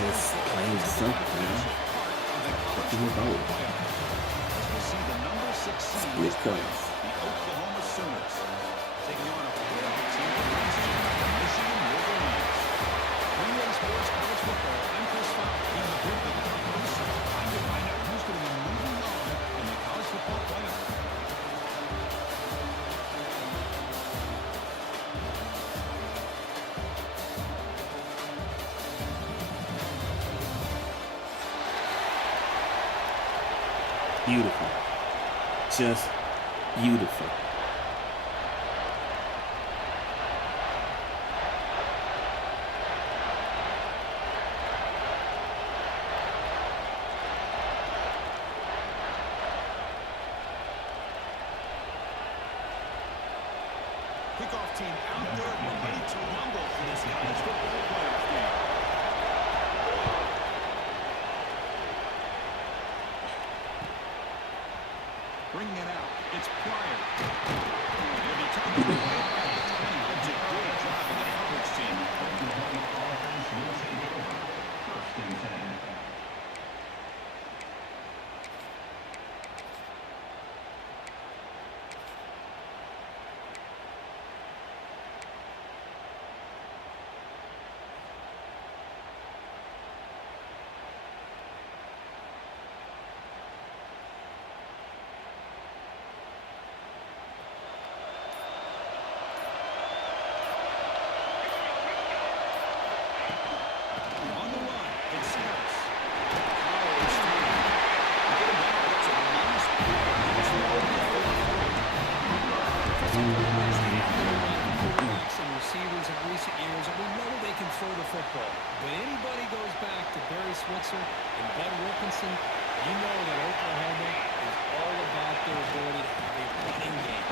Just playing something, fucking about. Split cuts. Beautiful. Just beautiful. Kickoff team out there ready to rumble for this college football playoff game. Bringing it out, it's Pryor. It'll be taken away by the Titans. A great job of the coverage team. First and 10.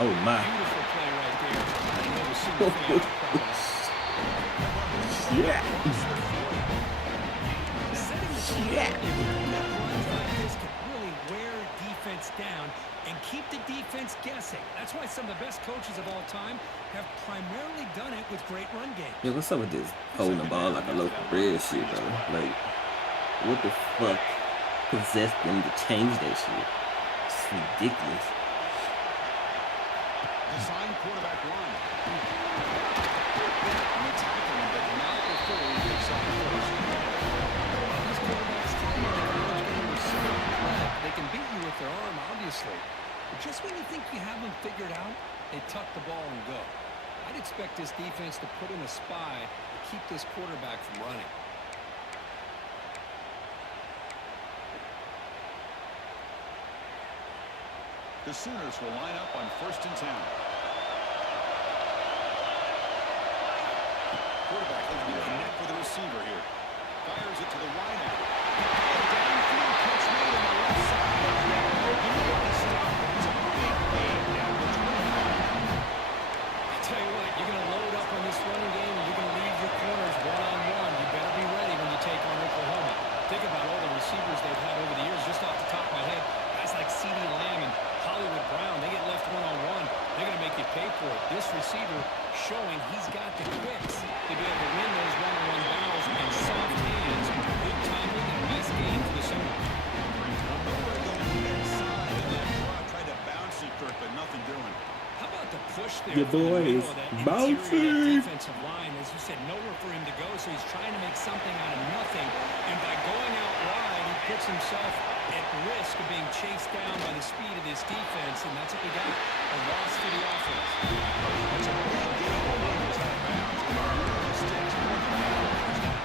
Oh my. Beautiful play right there. I know the super fans Yeah. yeah. Runs like this can really wear defense down and keep the defense guessing. That's why some of the best coaches of all time have primarily done it with great run games. Yo, what's up with this holding the ball like a loaf of bread shit, bro? Like, what the fuck possessed them to change that shit? It's ridiculous. Design quarterback run. And attacking him, but not before he picks up the first. These quarterbacks today in the college game are so athletic. They can beat you with their arm, obviously. But just when you think you have them figured out, they tuck the ball and go. I'd expect this defense to put in a spy to keep this quarterback from running. The Sooners will line up on 1st and 10. receiver here. Fires it to the wide out. Downfield catch made on the left side. You know what this stop is a big game down the 25. I tell you what, you're going to load up on this running game and you're going to leave your corners one-on-one. You better be ready when you take on Oklahoma. Think about all the receivers they've had over the years. Just off the top of my head, guys like CeeDee Lamb and Hollywood Brown, they get left one-on-one. They're going to make you pay for it. This receiver showing he's got the quicks to be able to win those one-on-one battles and soft hands. Good timing and a nice game for the center. Nowhere going inside of that draw. Tried to bounce it, Kirk, but nothing doing. How about the push there? Your boy is bouncing. Defensive line, as you said, nowhere for him to go, so he's trying to make something out of nothing. And by going out wide, he puts himself at risk of being chased down by the speed of this defense, and that's what we got, a loss for the offense. That's a big deal when it's out of bounds. It really sticks more than that.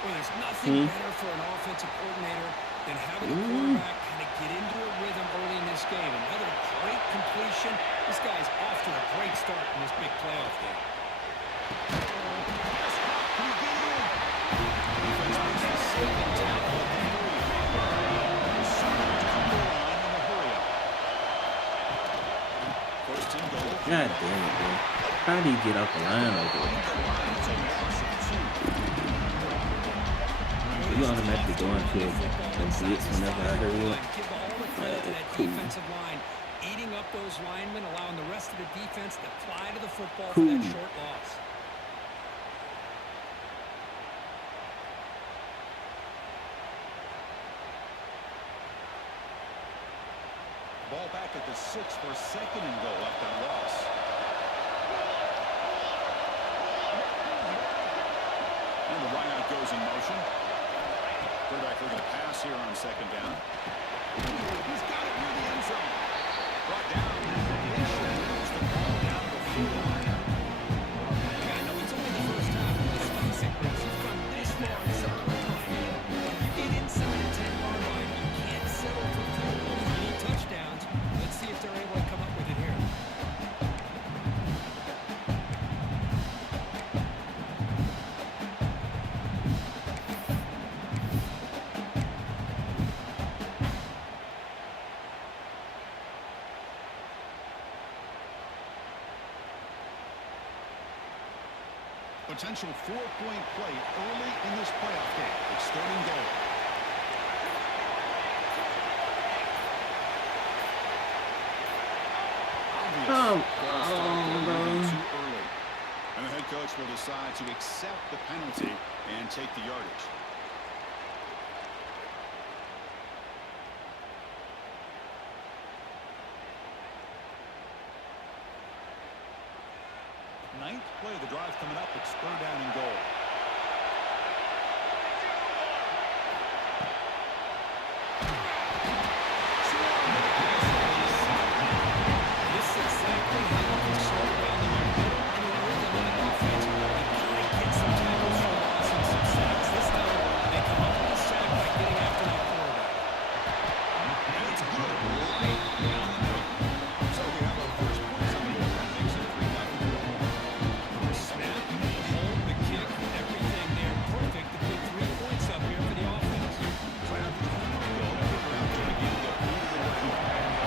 Well, there's nothing better for an offensive coordinator than having a quarterback kind of get into a rhythm early in this game. Another great completion. This guy's off to a great start in this big playoff game. God damn it, bro. How do you get off the line over there? You automatically go into a blitz whenever I hear it. Defensive line, eating up those linemen, allowing the rest of the defense to fly to the football for that short loss. Ball back at the 6 for second and goal after a loss. And the wideout goes in motion. Quarterback looking to pass here on second down. He's got it near the end zone. Brought down. He should lose the ball down the field. I know it's only the first time, but let's face it, Chris, you've come this far in some time. You get inside the 10-yard line, you can't settle for field goals. You need touchdowns. Let's see if they're able to come up with it here. Potential 4-point play early in this playoff game. It's third and goal. Come on, bro. Too early. And the head coach will decide to accept the penalty and take the yardage. Ninth play of the drive coming up. It's third down and goal. This is exactly how you can slow down the momentum and the rhythm of an offense. You gotta get some tackles for loss and some sacks. This time, they come up with a sack by getting after that quarterback. And it's good. Right down the middle. So we have our first points on the board. That makes it 3-0. The snap, the hold, the kick, everything there perfect to put 3 points up here for the offense. So after the final goal, they're out to begin the boot of the round.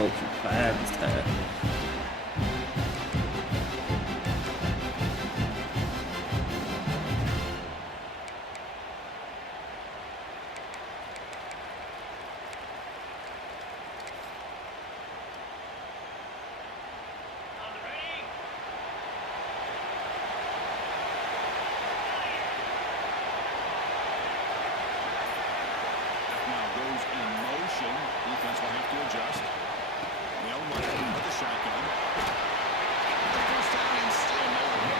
Oh, 5 this time. Now goes in motion. Defense will have to adjust. They'll run it with the shotgun. The first down and still no. They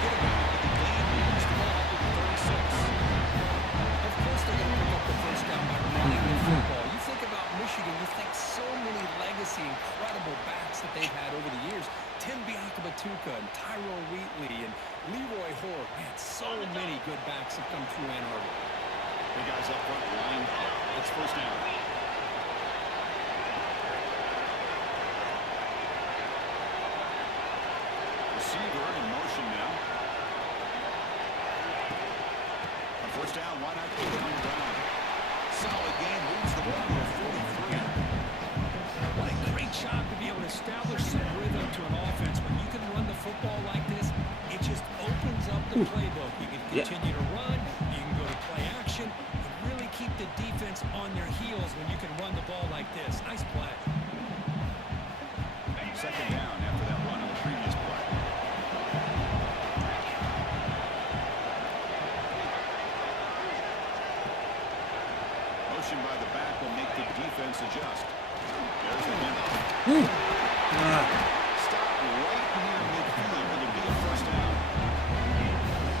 get it back, but the game moves the ball up with 36. Of course they're going to pick up the first down by running the football. You think about Michigan, you think so many legacy, incredible backs that they've had over the years. Tim Biakabatuka and Tyrone Wheatley and Leroy Hoare. Man, so many good backs have come through Ann Arbor. The guys up front lined up. It's first down. Receiver in motion now. On first down, why not keep it on the ground? Solid game, moves the ball to a 43. What a great job to be able to establish some rhythm to an offense. When you can run the football like this, it just opens up the playbook. You can continue to run, you can go to play action, and really keep the defense on their heels when you can run the ball like this. Nice play. Second down after that run on the previous play. Motion by the back will make the defense adjust. There's the handoff. Stop right near midfield. It'll be a first down.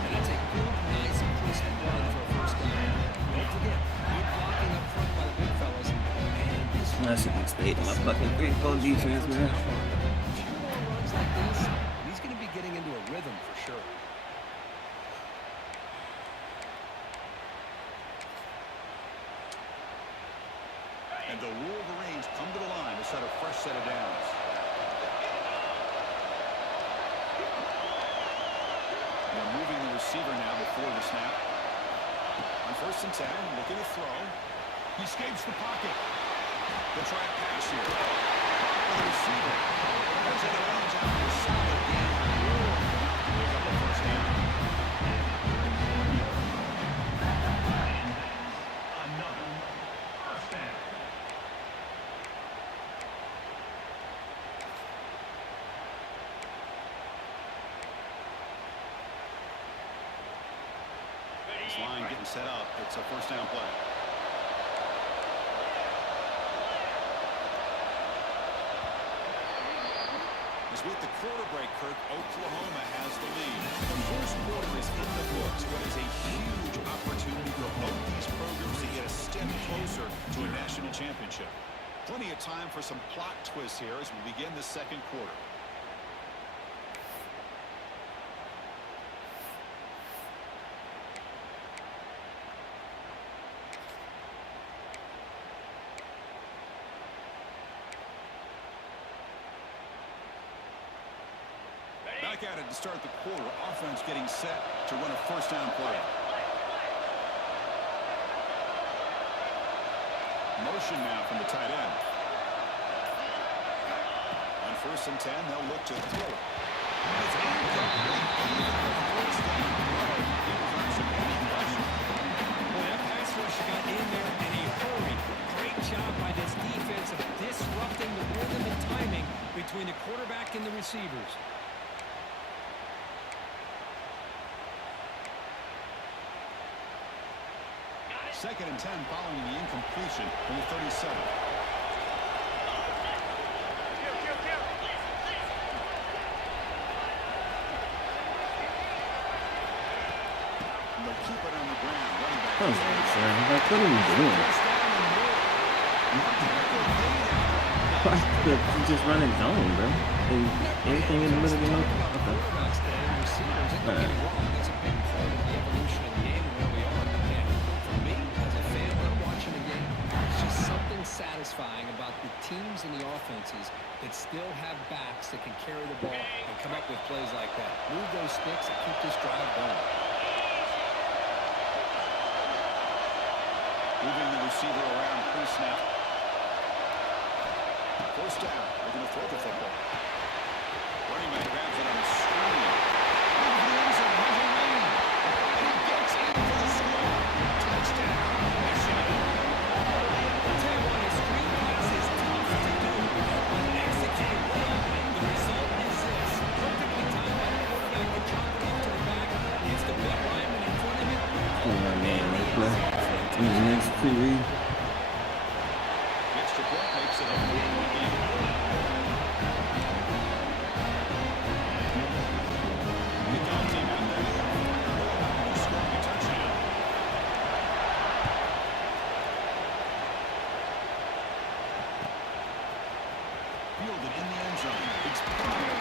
And that's a good, nice, crisp run for a first down. Don't forget, good blocking up front by the big fellas. And this I should be stayed in my fucking 3-4 defense, man. a few more runs like this, he's going to be getting into a rhythm for sure. And the Wolverines come to the line to set a fresh set of downs. They're moving the receiver now before the snap. On first and 10, looking to throw. He escapes the pocket. They'll try a pass here. The receiver. There's an orange out of a solid game. Pick up a first down. This line getting set up. It's a first down play. As with the quarter break, Kirk, Oklahoma has the lead. The first quarter is in the books. What is a huge opportunity for both these programs to get a step closer to a national championship. Plenty of time for some plot twists here as we begin the second quarter. Back at it to start the quarter. Offense getting set to run a first down play. Motion now from the tight end. On first and 10, they'll look to throw it. It's incomplete. First down. Boy, that pass rush got in there in a hurry. Great job by this defense of disrupting the rhythm and timing between the quarterback and the receivers. Second and 10 following the incompletion from the 37. And they'll keep it on the ground. Running back. Like, what are you doing? He's just running zone, bro. And everything in the middle of the okay. Quarterbacks today and receivers, it don't get it wrong. That's a big part of the evolution of the game and where we are. And for me, as a fan, when I'm watching the game, it's just something satisfying about the teams and the offenses that still have backs that can carry the ball and come up with plays like that. Move those sticks and keep this drive going. Moving the receiver around pre-snap. First down. They're going to throw the football. Running back grabs it on the screen. Over the end zone. Has a lane. And he gets in for the score. Touchdown. Michigan. I'll tell you what, a screen pass is tough to do. When executed well, the result is this. Perfectly timed by the quarterback to chop it off to the back. It's the big lineman in front of him. Oh my man, let's play. Next pre-read. Extra point makes it a 4-point game. Kickoff team out there. Scoring a touchdown. Fielded in the end zone. It's Pryor.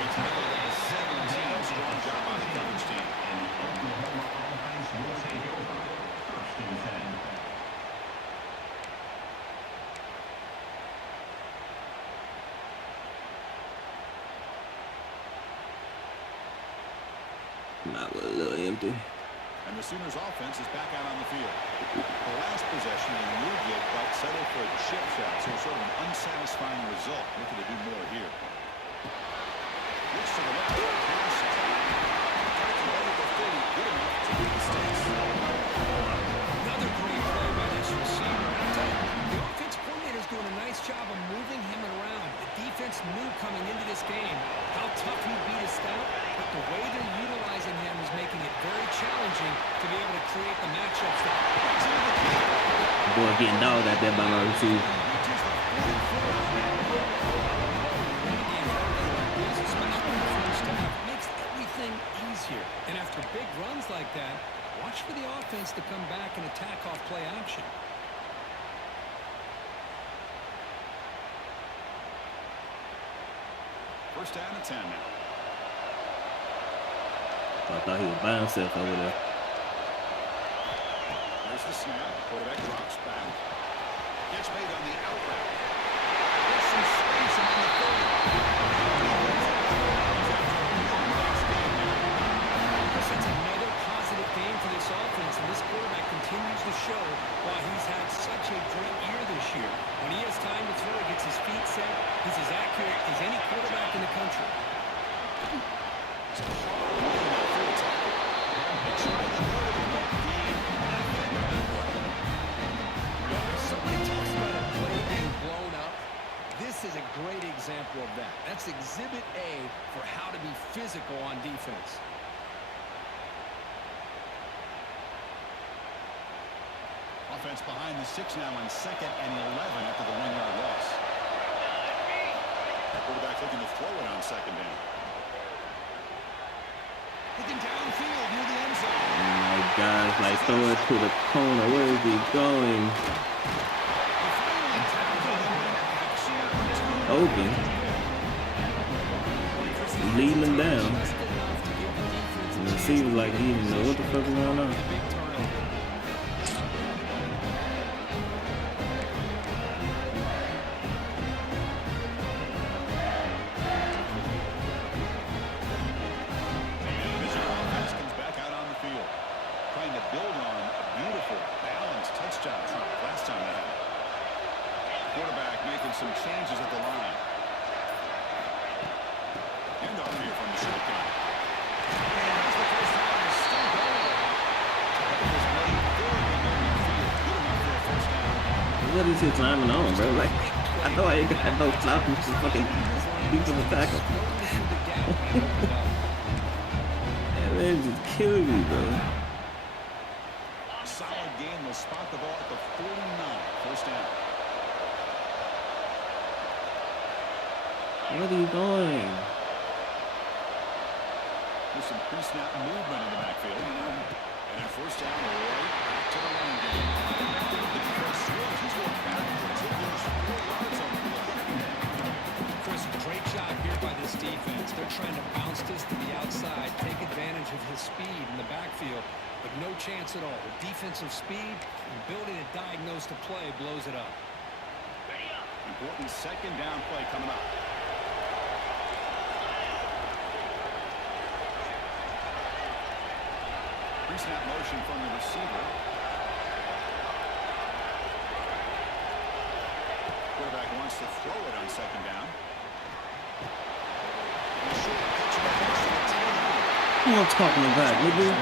It's another 17. Strong job by the coverage team. Not a little empty. And the Sooners offense is back out on the field. The last possession, they moved it, but settled for a chip shot. So sort of an unsatisfying result. Looking to do more here. Looks to the left. Pass. Got it over the 30. Good enough to beat the States. Another great play by this receiver. The offense coordinator is doing a nice job of moving him around. The defense knew coming into this game how tough he'd be to stop, but the way they're utilizing him is making it very challenging to be able to create the matchups. Boy getting dogged out there by my receiver. Makes everything easier. And after big runs like that, watch for the offense to come back and attack off play action. First down and 10 now. I thought he was by himself over there. There's the snap. Quarterback drops back. Gets made on the out route. There's some space on the 30. It's another positive game for this offense, and this quarterback continues to show why he's had such a great year this year. When he has time to throw, he gets his feet set. He's as accurate as any quarterback in the country. Somebody talks about a play being blown up. This is a great example of that. That's exhibit A for how to be physical on defense. Offense behind the 6 now on 2nd and 11 after the 1-yard loss. Quarterback looking to throw it on 2nd down. Looking downfield near the end zone. Oh my gosh, like throw it to the corner. Where is he going? Open. Leading him down. And the receiver's like he didn't know what the fuck is going on. Some changes at the line. Handoff here from the shotgun. And that's the first down. Is still going. What is he climbing on, bro? Like, I know I ain't got no stopping to fucking defensive tackle. That man just killing me, bro. Solid game. They'll spot the ball at the 49. First down. What are you doing? There's some pre-snap movement in the backfield. And first down, right back to the running game. The defense switch. He's going backwards. He goes 4 yards on the play. Chris, great job here by this defense. They're trying to bounce this to the outside, take advantage of his speed in the backfield, but no chance at all. The defensive speed and ability to diagnose the play blows it up. Important 2nd down play coming up. Pre-snap motion from the receiver. Quarterback wants to throw it on 2nd down. Who I'm talking about, nigga?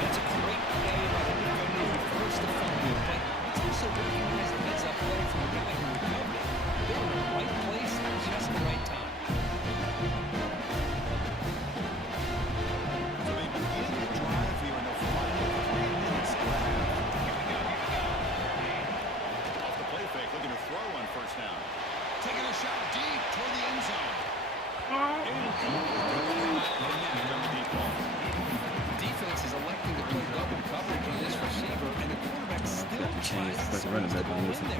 That's a great play by the defender who forced the fumble, but it's also recognized the heads-up play from the guy who recovered it. They're in the right place at just the right time. Taking a shot deep toward the end zone. Defense is electing to play double coverage on this receiver, and the quarterback still tries to Fucking running back on this one.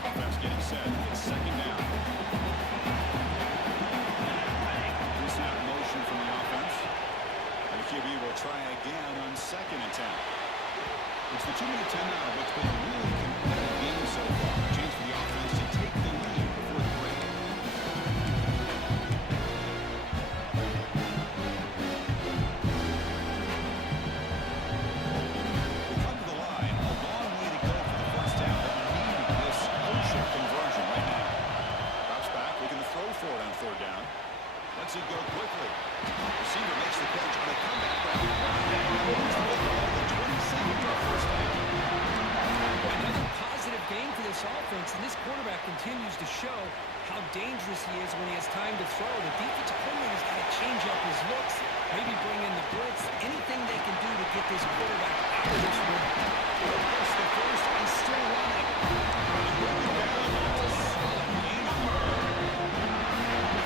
Offense getting set. It's 2nd down. Pre-snap motion from the offense. And the QB will try again on 2nd and 10. It's the 2-minute timeout of what's been a really competitive game so far. A chance for the offense to take the lead before the break. lets it go quickly. Receiver makes the catch on a comeback route. The 22nd for a first down. Another positive gain for this offense, and this quarterback continues to show how dangerous he is when he has time to throw. The defensive coordinator's got to change up his looks, maybe bring in the blitz, anything they can do to get this quarterback out of this rhythm. That's the first and still running.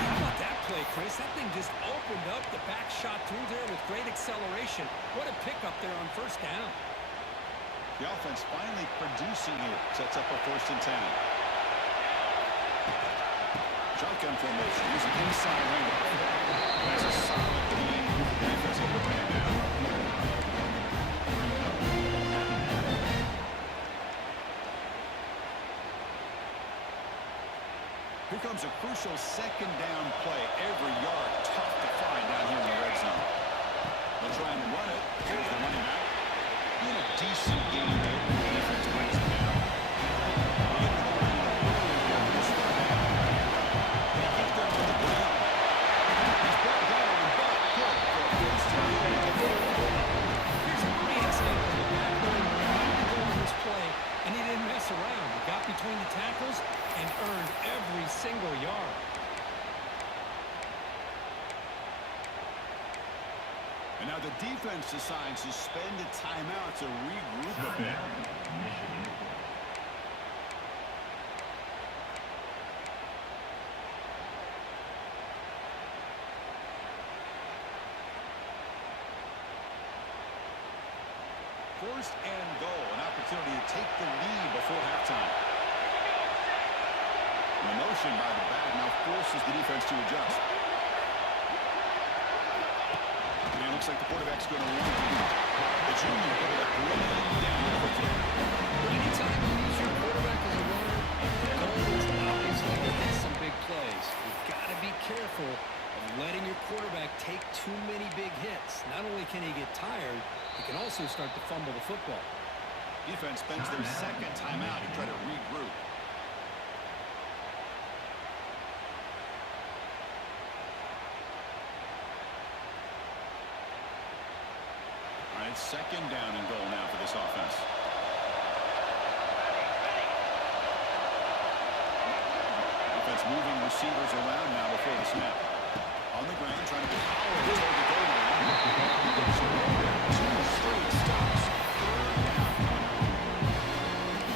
How about that play, Chris? That thing just opened up. The back shot through there with great acceleration. What a pickup there on first down. The offense finally producing here. Sets up a 1st and 10. Shotgun formation using inside handoff. That's a solid game. Defense able to bring it down. Here comes a crucial 2nd down play. Every yard tough to find down here in the red zone. They'll try and run it. Here's the running back. In a decent game there. The defense brings it down. Here's a great example of the back going ready to go on this play, and he didn't mess around. He got between the tackles and earned every single yard. And now the defense decides to spend a timeout to regroup a bit. First and goal, an opportunity to take the lead before halftime. The motion by the back now forces the defense to adjust. And it looks like the quarterback's going to run. The junior able to bring him down quickly. Anytime you use your quarterback as a runner, the goal is obviously to hit some big plays. You've got to be careful of letting your quarterback take too many big hits. Not only can he get tired, he can also start to fumble the football. Defense spends their 2nd timeout to try to regroup. All right, 2nd down and goal now for this offense. Defense moving receivers around now before the snap. On the ground, trying to be power toward the goal line. Two straight stops. 3rd down.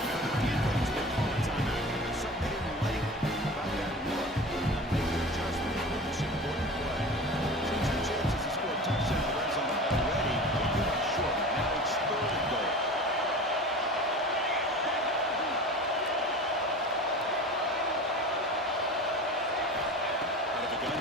Now the defense will call a timeout. There's something they didn't like about that look. Make an adjustment for this important play. So 2 chances to score a touchdown in the red zone already. They came up short. Now it's 3rd and goal. Out of the gun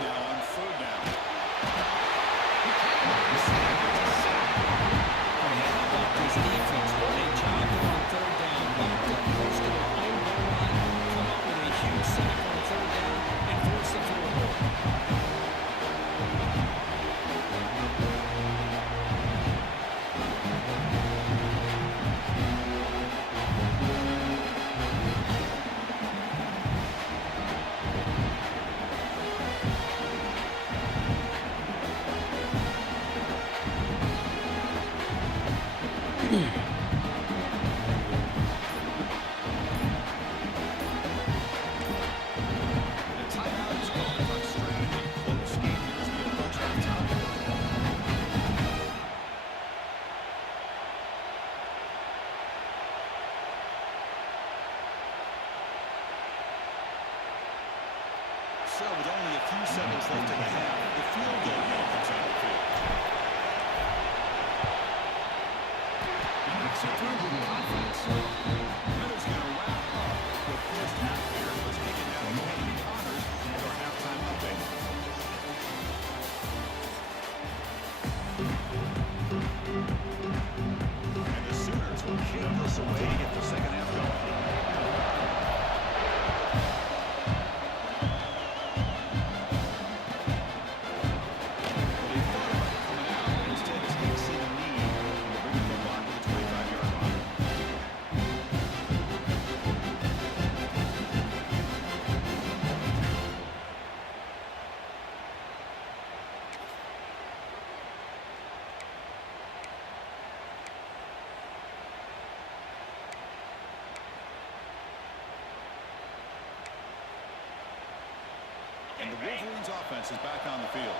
offense is back on the field.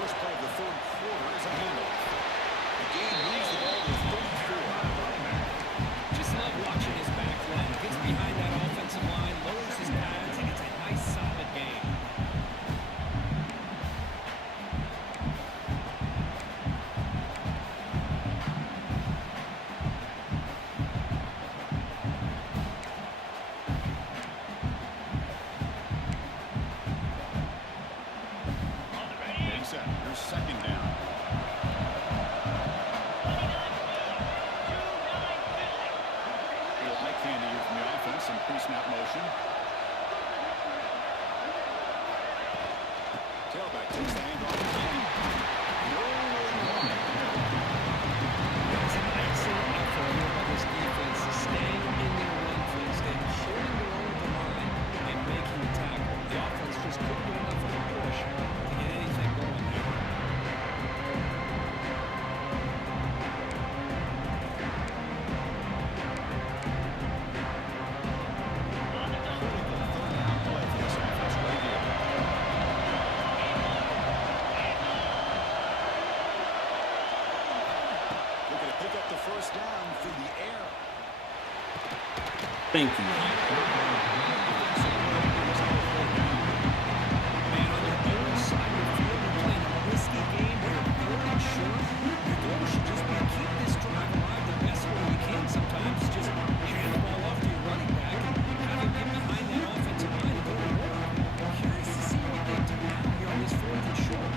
First play of the third quarter is a handoff. The game moves the ball to 34. Just love watching his back line. Gets behind that offensive line, lowers his pads, and it's a nice, solid game. Getting set. Here's second down. Eye candy here from the offense and pre-snap motion. Tailback takes the handoff. It's an excellent effort here by this defense, staying in their run phase, and showing their own the line and making the tackle. The offense just couldn't get enough of a push to get anything going there. First down through the air. Thank you. Man, on their own side of the field, they're playing a risky game where you're third and short. Your goal should just be to keep this drive alive the best way you can sometimes. Just hand the ball off to your running back and have him get behind that offensive line and go to work. Curious to see what they do now here on this fourth and short.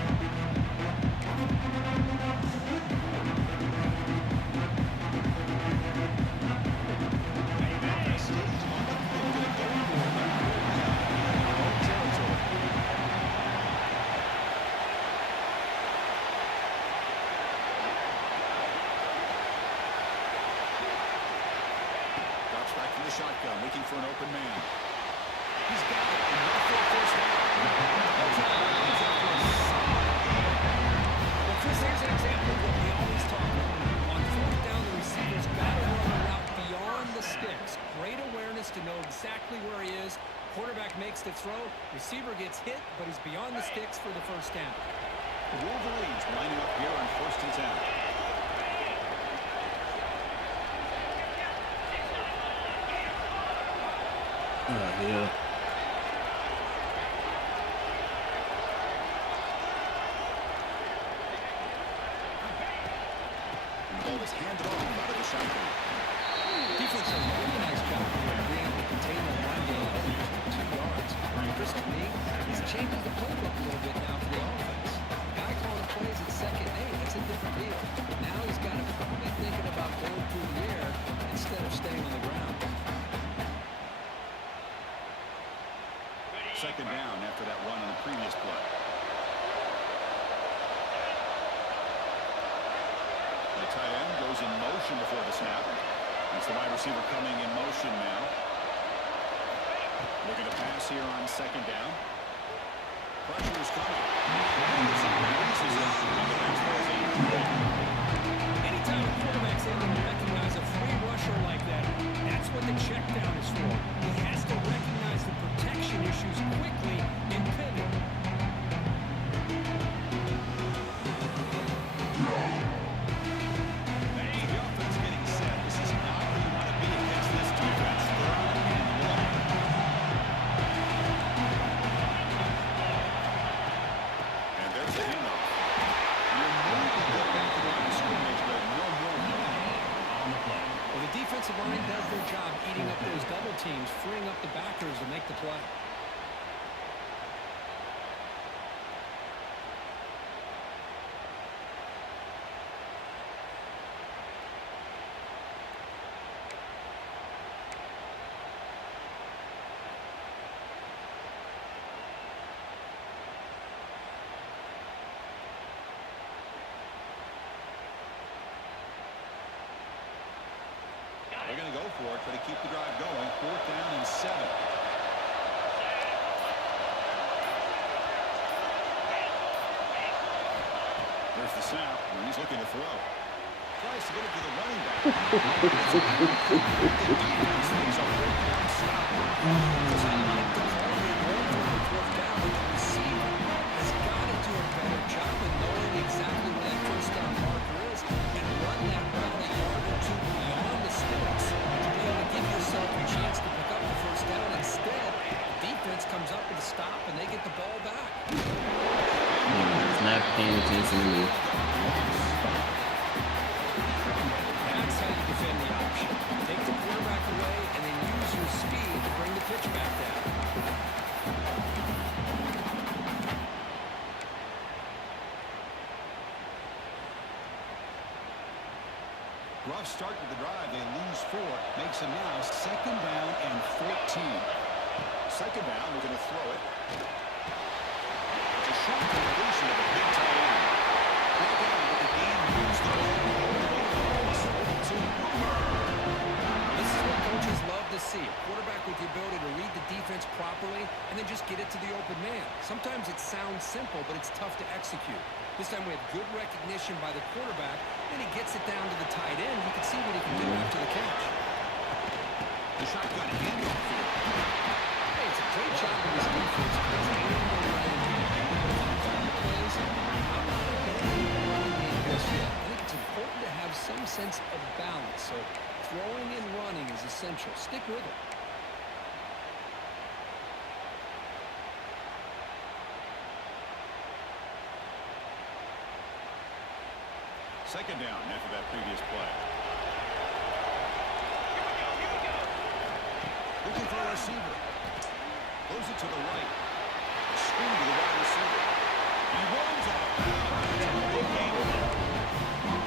Shotgun, looking for an open man. He's got it. Enough for a first down. Well, Chris, here's an example of what we always talk about. On fourth down, the receiver's got to run the route beyond the sticks. Great awareness to know exactly where he is. Quarterback makes the throw. Receiver gets hit, but he's beyond the sticks for the first down. The Wolverines lining up here on 1st and 10. Yeah. The ball is handed off out of the shotgun. Defense does a really nice job of being able to contain the run game over 2 yards. Chris, to me, this changes the playbook a little bit now for the offense. The guy calling plays at second and 8, that's a different deal. Now he's got to be thinking about going through the air instead of staying on the ground. Second down after that run on the previous play. The tight end goes in motion before the snap. It's the wide receiver coming in motion now. Looking to pass here on second down. Pressure is coming. Anytime a quarterback's able to recognize a free rusher like that, that's what the check down is for. He has to recognize the protection issues quickly and pivot. The offense getting set. This is not where you want to be against this defense. 3rd and 1. And there's the handoff. You're moving to go back to the line of scrimmage, but no more on the play. Well, the defensive line does their job eating up those double teams, freeing up the backers to make the play. They're going to go for it, but to keep the drive going. 4th down and 7. There's the snap, and he's looking to throw. tries to get it to the running back. The defense thinks a fourth down stop. Because I like the call they're going for the fourth down, but the receiver has got to do a better job of knowing exactly where that first down marker is and run that route a yard or two beyond the sticks to be able to give yourself a chance to pick up the first down. Instead, the defense comes up with a stop and they get the ball back. He's not paying attention to me. That's how you defend the option. Take the quarterback away and then use your speed to bring the pitch back down. Rough start to the drive. They lose 4. Makes them now 2nd down and 14. 2nd down, we're going to throw it. It's a short completion of a big tight end. Back out with the game, moves the ball. This is what coaches love to see. A quarterback with the ability to read the defense properly and then just get it to the open man. Sometimes it sounds simple, but it's tough to execute. This time we have good recognition by the quarterback, and he gets it down to the tight end. You can see what he can do after the catch. The shotgun handoff here. Hey, it's a great job of his defense. Because they don't know what they're doing. Call the plays. I'm not abandoning the run game just yet. I think it's important to have some sense of balance. So throwing and running is essential. Stick with it. Second down after that previous play. Looking for a receiver. Throws it to the right. Screen to the wide receiver. He runs out. It's a big game.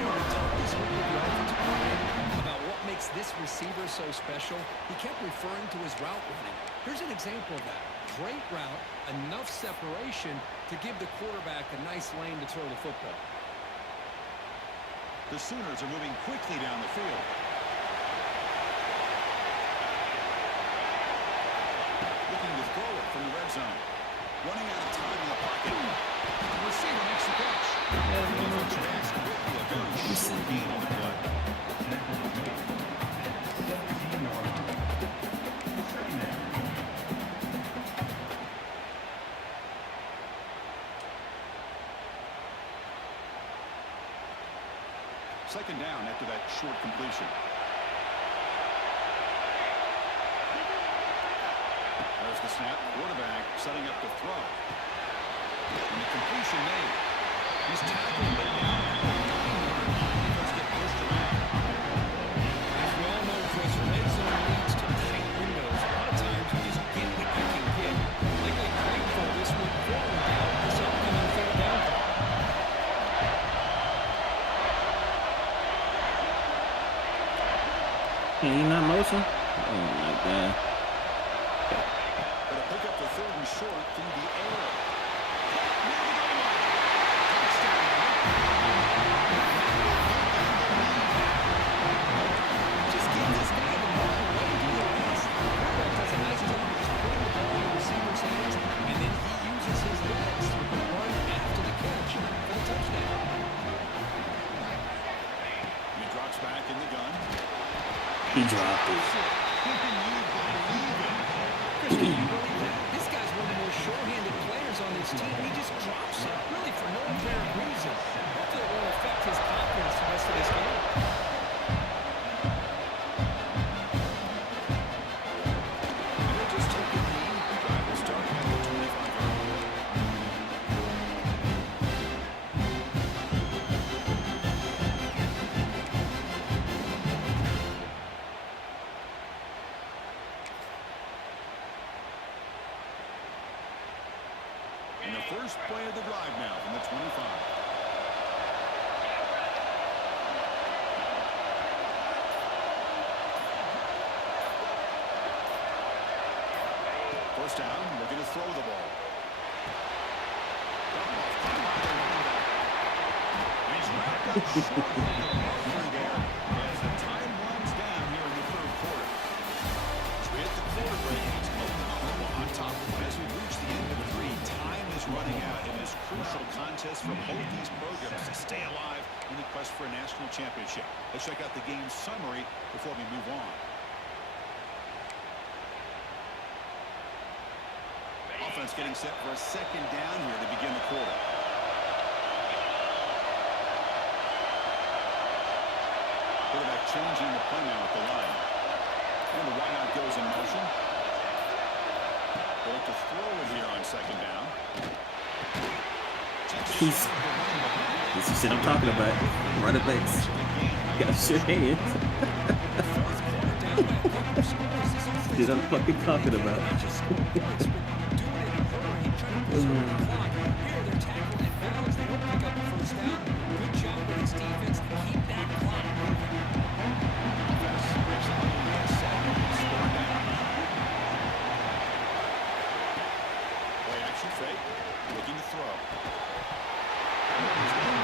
You know, we talked this week with the offensive coordinator about what makes this receiver so special. He kept referring to his route running. Here's an example of that. Great route, enough separation to give the quarterback a nice lane to throw the football. The Sooners are moving quickly down the field. Looking to throw it from the red zone. Running out of time in the pocket. The receiver makes the catch. Defense advanced quickly. A very short gain on the play. Second down after that short completion. There's the snap. Quarterback setting up to throw. And the completion made. He's tackled but down. Defense get pushed around. As we all know, Chris, red zone leads to tight windows. A lot of times you just get what you can get. Like a great for this one forward down this upcoming third down. Can he not motion? Oh my god. But a pick up the 3rd and short through the air. Just give this guy the ball away to the rest. The quarterback does a nice job of just putting the ball in the receiver's hands, and then he uses his legs to run after the catch for the touchdown. He drops back in the gun. He dropped it. Chris, can you believe that? This guy's one of the most short-handed players on this team. He just drops it, really for no apparent reason. Hopefully it won't affect his confidence the rest of this game. They'll just take a knee. Drive will start at the 25-yard line. And the first play of the drive now from the 25. First down, looking to throw the ball. And he's wrapped up short there as the time runs down here in the 3rd quarter. As we hit the quarter break, it's Oklahoma on top. As we reach the end of the 3, time is running out in this crucial contest for both these programs to stay alive in the quest for a national championship. Let's check out the game summary before we move on. Offense getting set for a second down here to begin the quarter. Quarterback changing the play now at the line. And the wideout goes in motion. They'll have to throw it here on second down. This is shit I'm talking about. Running backs. You gotta shit hands. Shit I'm fucking talking about.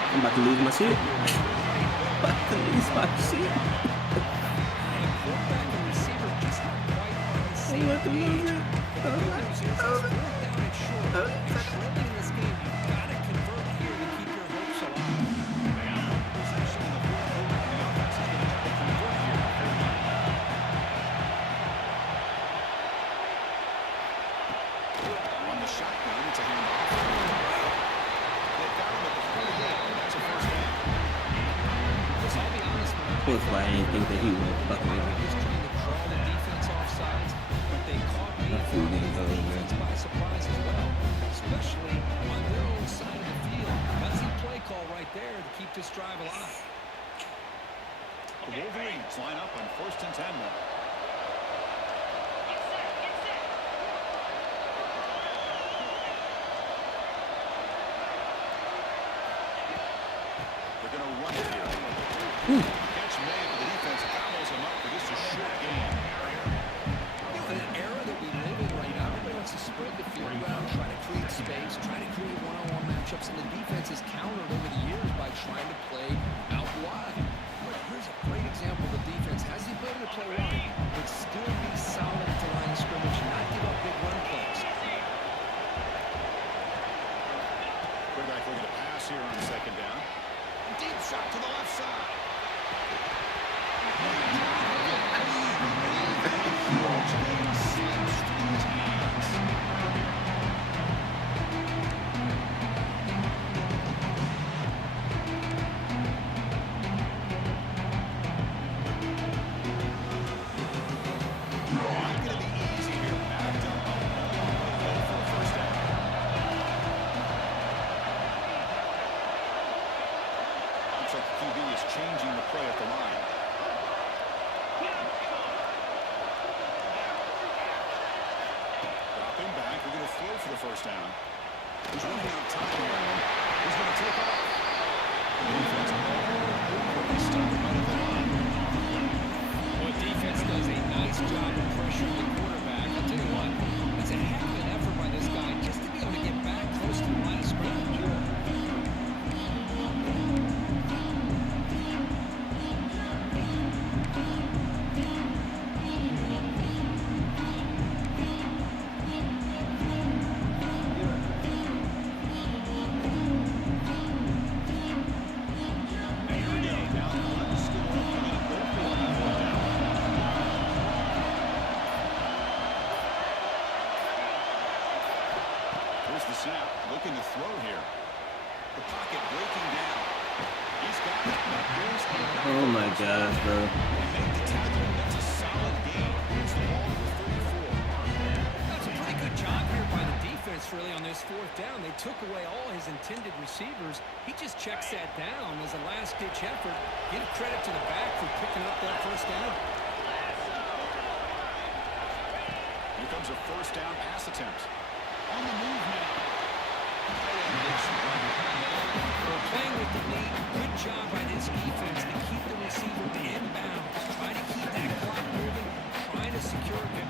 I'm about to lose my shit. About to lose my shit. I'm about to lose it. On the shotgun, it's a handoff. They've got him at the 48. That's a first down. I'll be honest, Of course, why I didn't think that he would fuck me up. just trying to draw the defense off sides, but they caught me defense by surprise as well, especially on their own side of the field. Gutsy play call right there to keep this drive alive. The Wolverines line up on 1st and 10 now. They're going to run it here. Catch made, but the defense fouls him up for just a short gain. You know, in an era that we live in right now, everybody wants to spread the field around, try to create space, try to create one-on-one matchups, and the defense has countered over the years by trying to play out wide. But here's a great example of the defense has the ability to play wide, but still be solid at the line of scrimmage, not give up big run plays. Quarterback looking to pass here on second down. Deep shot to the left side. Not going to be easy here. Backed up a long way for a first down. Looks like the QB is changing the play at the line. Dropping back. We're going to throw for the first down. He's running out of time here. He's going to take off. Well, defense does a nice job of pressuring the quarterback. I'll tell you what, it's a heck of an effort by this guy just to be able to get back close to the line of scrimmage. Here's the snap. Looking to throw here. The pocket breaking down. He's got it. That goes in. Oh my gosh, bro. He made the tackle. That's a solid gain. It's the ball to the 34. That's a pretty good job here by the defense, really, on this fourth down. They took away all his intended receivers. He just checks that down as a last-ditch effort. Give credit to the back for picking up that first down. Here comes a first down pass attempt. On the move now. Well, playing with the lead, good job by this defense to keep the receiver inbounds. Try to keep that clock moving, trying to secure him.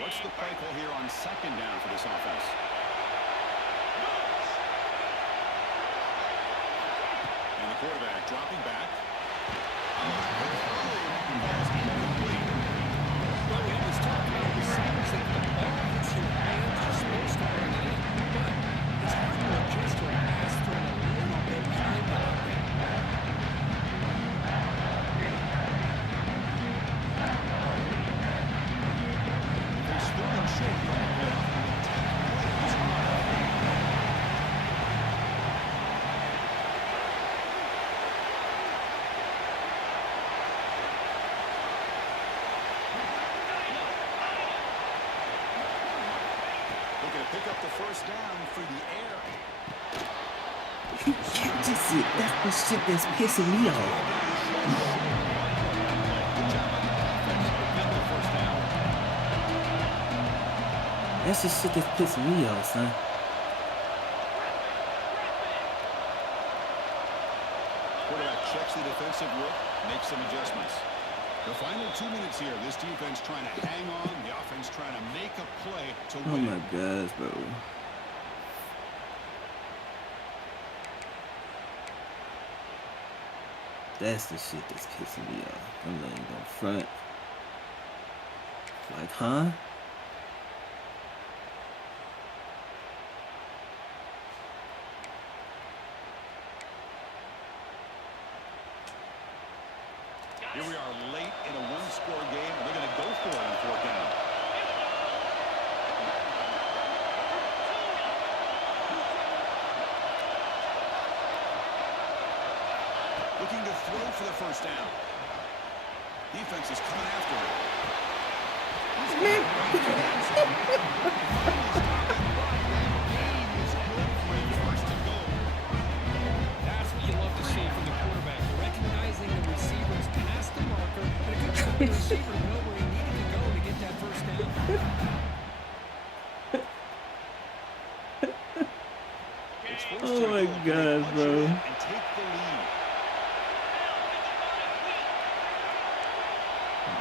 What's the play call here on second down for this offense? And the quarterback dropping back. Well, we always talk about receivers that pick up the first down through the air. He catches it. That's the shit that's pissing me off. Good job by the offense to get the first down. That's the shit that's pissing me off, son. Quarterback checks the defensive look, makes some adjustments. The final 2 minutes here. This defense trying to hang on. The offense trying to make a play to Oh win. my gosh, bro. That's the shit that's pissing me off. I'm laying on front. Like, huh? Here we are late in a one-score game, and they're going to go for it on fourth down. Looking to throw for the first down. Defense is coming after him. He's got it right to the end zone. First and goal. That's what you love to see from the quarterback, recognizing the receivers past the marker, and a good job the receiver to know where he needed to go to get that first down. It's first Oh and my goal. God, Punch bro. it in and take the lead.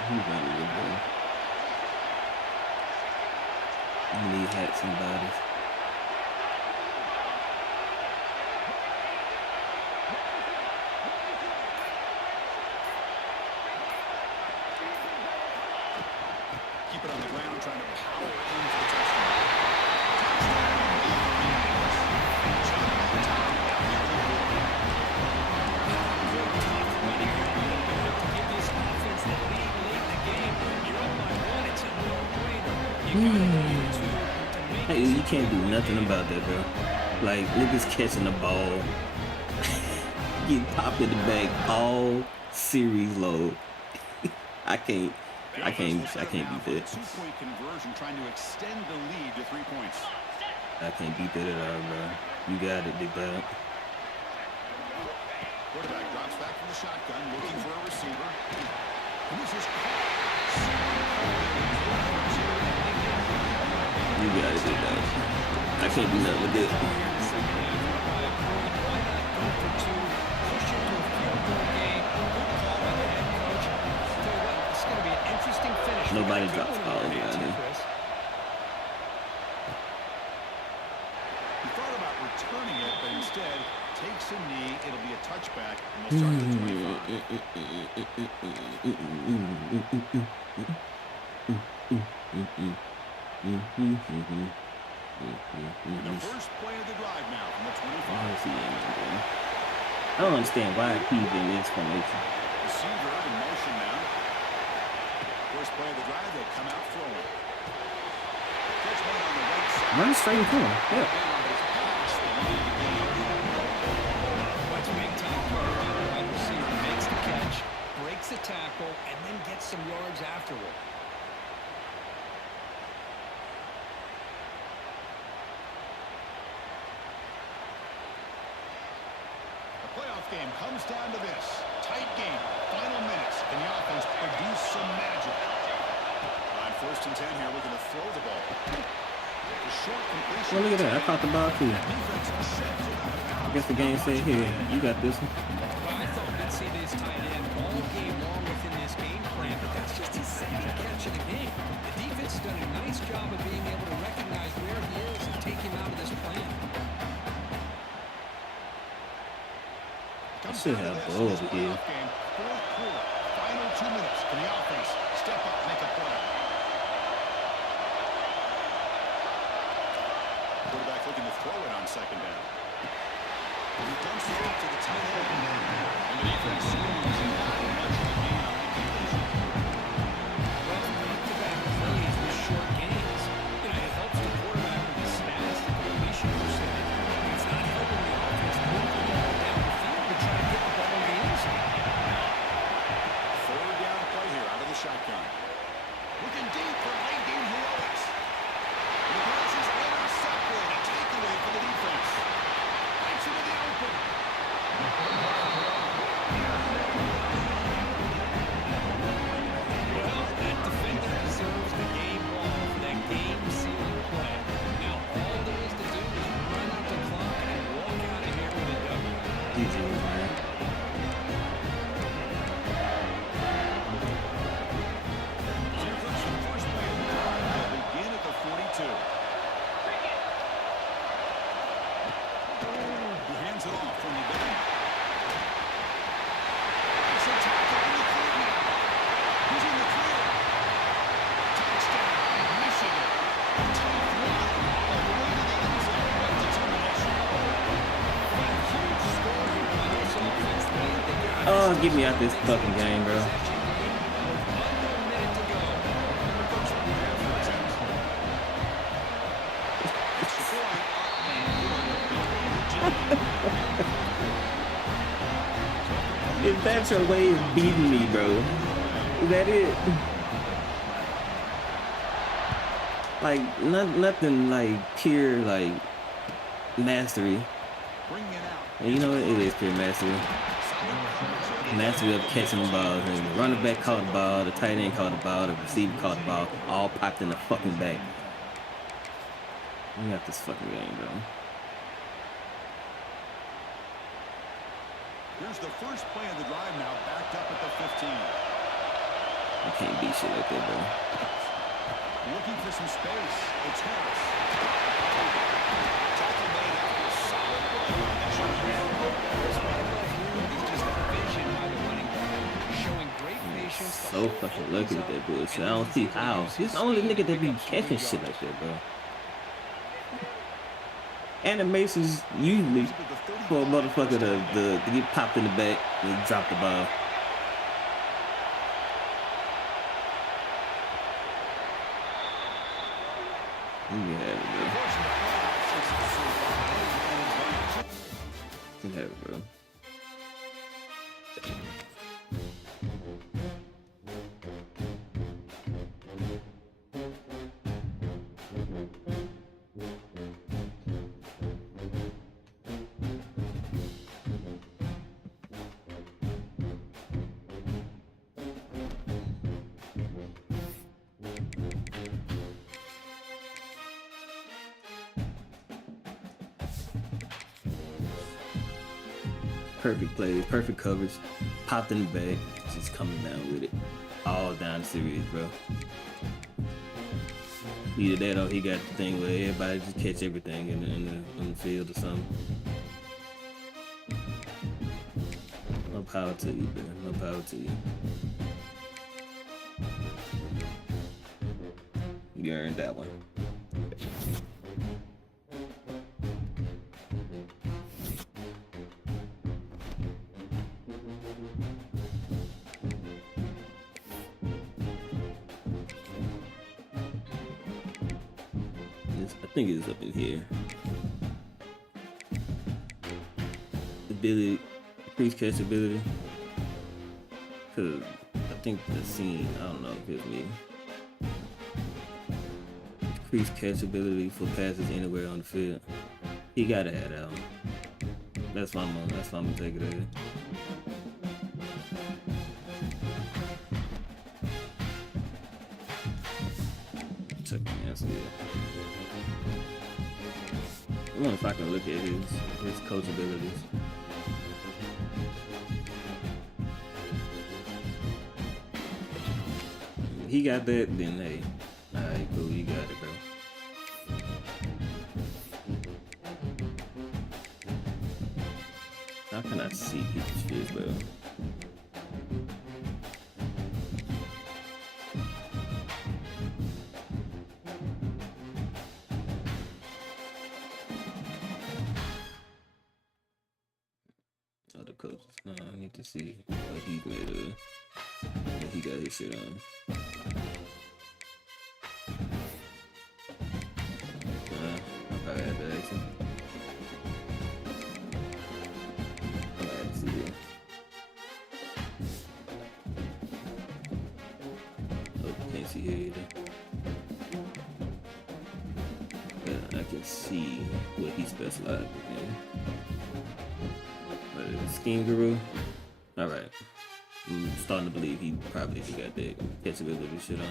He ready to go. I need hats and bodies. Keep it on the ground, trying to power in for the touchdown. Give this offense the lead late in the game. You're up by one. It's a no-brainer. You got to go to make Hey, you can't do nothing about that, bro. Like, niggas catching the ball, getting popped in the bag all series low. I can't beat that. Two-point conversion, trying to extend the lead to 3 points. I can't beat that at all, bro. You got it, big dog. Quarterback drops back from the shotgun, looking for a receiver. Who's his call? You got it, big dog. I can't do nothing with it. Nobody drops balls around here. He thought about returning it, but instead takes a knee. It'll be a touchback, and they'll start at the 25. The first play of the drive now from the 25. I don't understand why he's in this formation. Receiver in motion now. First play of the drive, they'll come out throwing. Catch one on the right side. Run straight into him. Yeah. Let's make time for our wide receiver. Makes the catch, breaks the tackle, and then gets some yards afterward. The playoff game comes down to this. Tight game. Final minutes. Can the offense produce some magic? On first and 10 here, looking to throw the ball. The short completion. Well, look at that. I caught the ball too. Defense sent it out of I bounds. guess the game said, here, you got this one. Well, I thought we'd see this tight end all game long within this game plan, but that's just his second catch of the game. The defense has done a nice job of being able to recognize where he is and take him out of this plan. I should have ball over here. Fourth quarter, final 2 minutes. Can the offense step up, make a play? Quarterback looking to throw it on second down. He dumps it off to the tight end. And the defense screws and not much of a gain on that completion. Well, back-to-back plays with short gains. You know, it helps the quarterback with his stats, the completion percentage. It's not helping the offense move the ball down the field to try to get the ball in the end zone. Third down play here out of the shotgun. Looking deep for late game heroics. He passes intercepted. Y'all get me out this fucking game, bro. If that's your way of beating me, bro, is that it? Like, nothing like pure, like, mastery. And you know what? It is pure mastery. Mastery of catching the ball. And the running back caught the ball, the tight end caught the ball, the receiver caught the ball, all popped in the fucking back. We got this fucking game, bro. Here's the first play of the drive now, backed up at the 15. I can't beat shit like that, bro. Looking for some space. It's Harris. Tackle made after a solid play on the shot. This is just vision by the running back, showing great patience. So fucking lucky with that bullshit. I don't see how. He's the only nigga that be catching shit like that, bro. Animations usually for a motherfucker to get popped in the back and drop the ball. Yeah, bro. Yeah, bro. Perfect plays, perfect coverage, popped in the back, just coming down with it, all down the series, bro. Either that or he got the thing where everybody just catch everything in the field or something. No power to you, bro. No power to you. You earned that one. I think it's up in here. Ability, increased catch ability. Cause I think the scene, I don't know if it's me. Increased catch ability for passes anywhere on the field. He gotta have that one. That's why I'm gonna take it as. Check the answer. I wonder if I can look at his coach abilities. He got that, then hey. Alright, cool, you got it, bro. How can I see people's shit, bro? Other coaches. No, I need to see what he made of. What he got his shit on. I probably had to ask him. I had to see it. Oh, can't see here either. But I can see what he specialized in. Scheme guru. All right. I'm starting to believe he probably got that catchability shit on.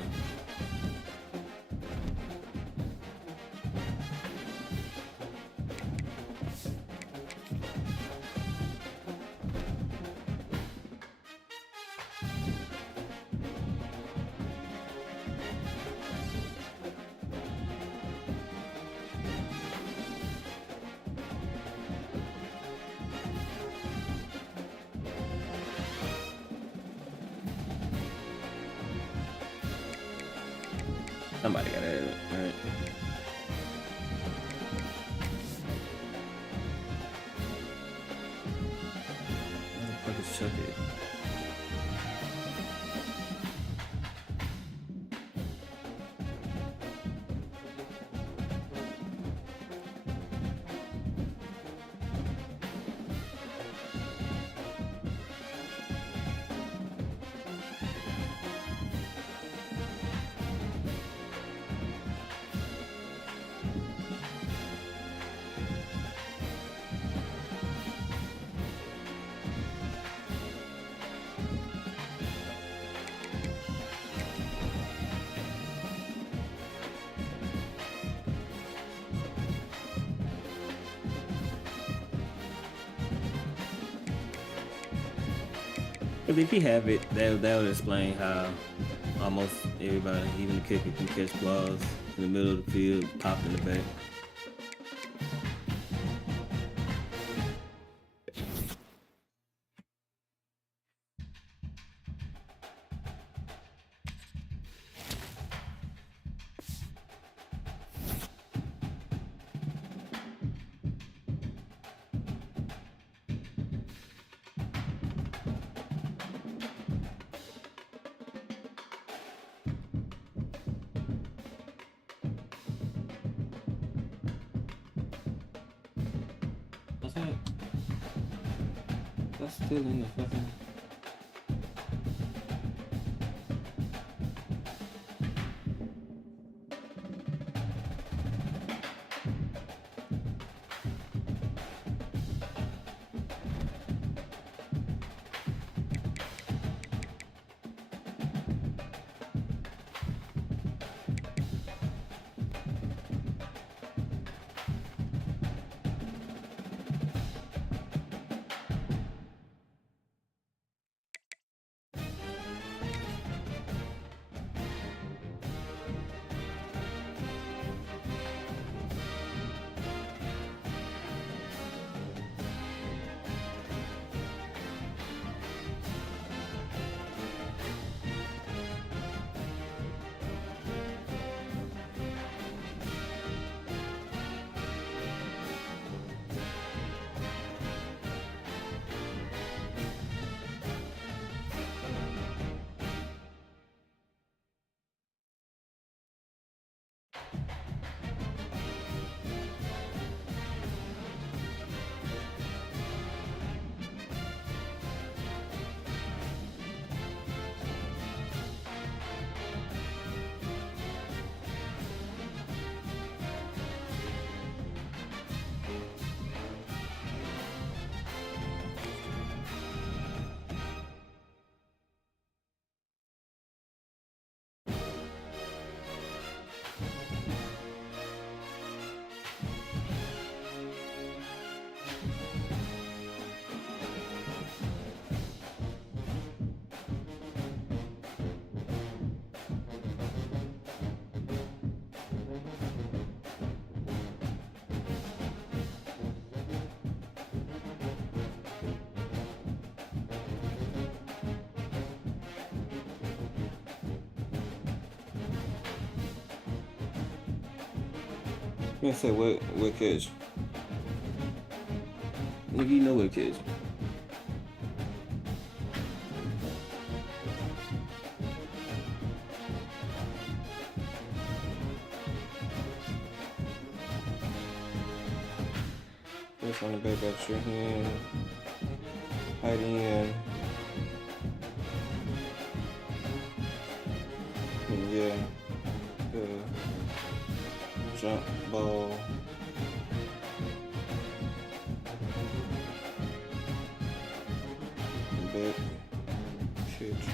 Somebody gotta have it, right? Where the fuck is Chuck at? Because if he have it, that would explain how almost everybody, even the kicker, can catch balls in the middle of the field, pop in the back. That's still in the fucking. You say what catch? Nigga, you know what catch. This on the back of your hand. Hide in. And yeah. Jump ball. Back catch.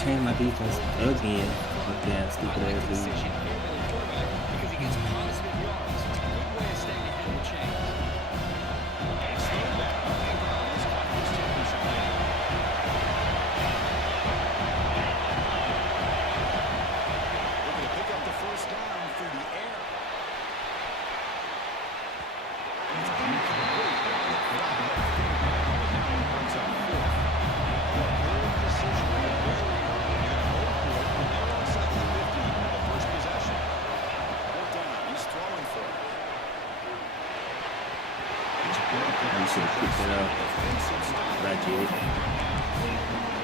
Change my defense again. Damn stupid ass dude. Because he gets positive yards. It's a good way of staying ahead of the chain. Looking to pick up the first down through the air. It's incomplete. Brings up fourth. Good decision. Very early. They're going to go for it. They're outside the 50. should have picked that up. But I get it.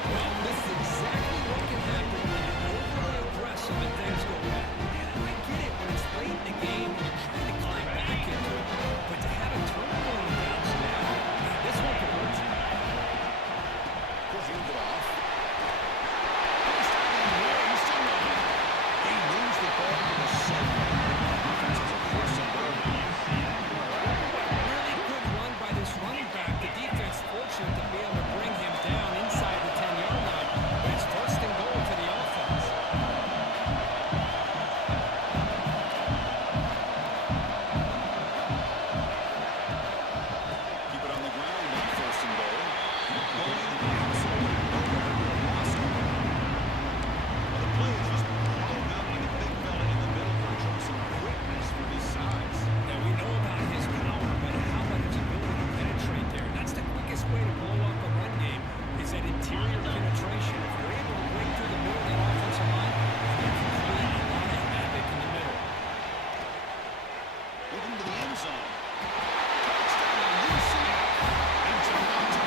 Well, this is exactly what can happen when you're overly aggressive and things go wrong. And I get it when it's late in the game and you're trying to climb back into it. But to have a turnover on downs now, this one could hurt you. He'll hand it off. He's still running. He moves the ball to the center. Defense is a first and goal. Really good run by this running back. The defense fortunate to be able to bring him down inside the 10-yard line. But it's first and goal for the offense. Keep it on the ground on first and goal. Going absolutely nowhere. Lost it. Well, the play is just blown up by the big fella in the middle for some quickness for his size. Now, we know about his power, but how about his ability to penetrate there? That's the quickest way to blow up a run game, is that interior penetration. If you're able to break through the middle of that offensive line, you can create a lot of havoc in the middle. Looking to the end zone. Touchdown, UCF. And Javonte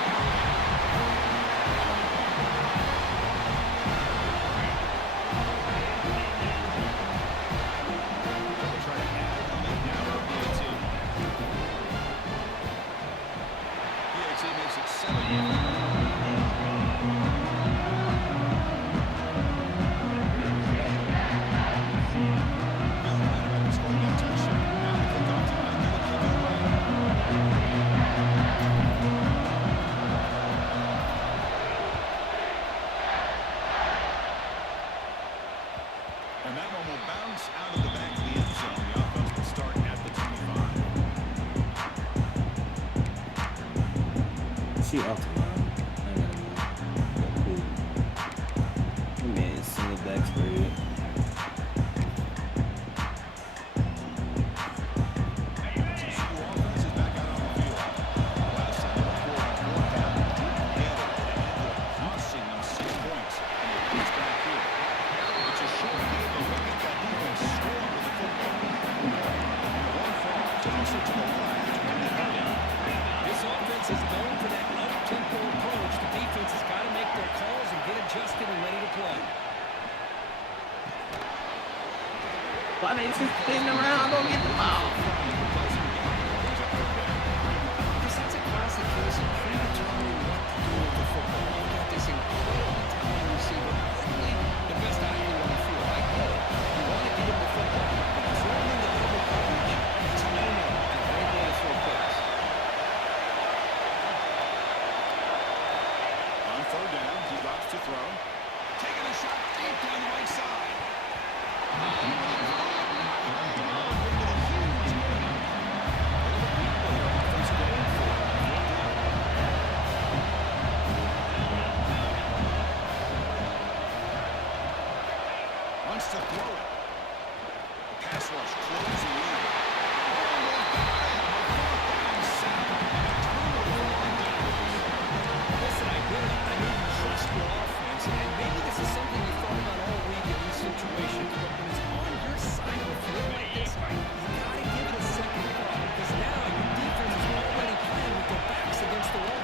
They'll try to add on that now for PAT. PAT makes it 7. And that one will bounce out of the back of the end zone. The offense will start at the 25. She off the line. I gotta go. Cool. Man, single back spread. School offense is back out on the field. Last time they were 4 on 4 down, didn't get it, and it ended up costing them 6 points. And it comes back here. It's a short field goal, but make that defense score with the football. One fall, closer to the line to bring it home. This offense is known for that up-tempo approach. The defense has got to make their calls and get adjusted and ready to play. Why they just spinning around? Don't get the ball. Because that's a classic case of predetermining what to do with the football. You've got this incredibly talented receiver, quickly the best athlete on the field. I get it. You want to get him the football, but throwing in the double coverage, it's a no-no. And a great way to throw picks. On third down, he drops to throw. Taking a shot deep down the right side. Wants to throw it. Pass rush closing in. Listen, I get it. I know you trust your offense, and maybe this is something you thought about all week in these situations. But when it's on your side with a flip like this, you got to give it a second thought. Because now your defense is already playing with their backs against the wall.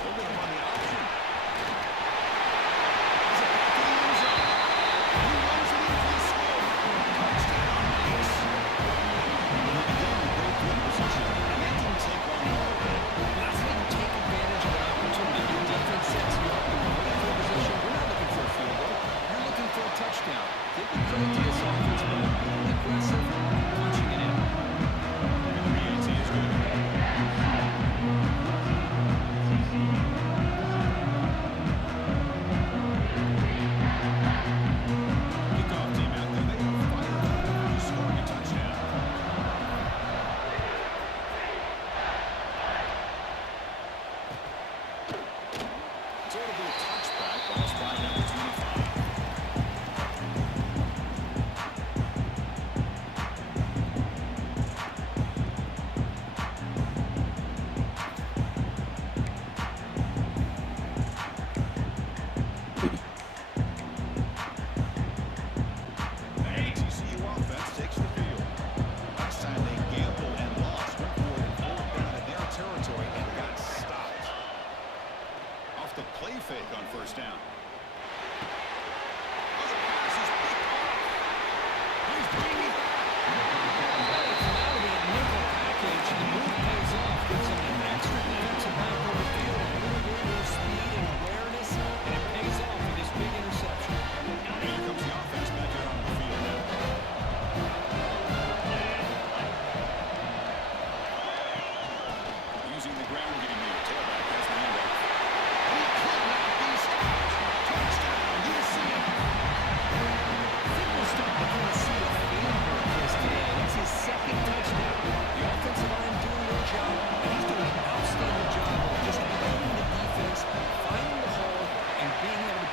Holding him on the option. Is it back to the end zone? He runs it in for the score. Touchdown, Mace. Again, great field position. And that didn't take long at all. That's how you take advantage of an opportunity. Your defense sets you up in a wonderful position. We're not looking for a field goal. You're looking for a touchdown. Give me credit to this offense for being aggressive and punching it in. And the PAT is good. Kickoff team out there. They are fired up after scoring a touchdown. So it'll be a touchback. Ball spotted at the 25.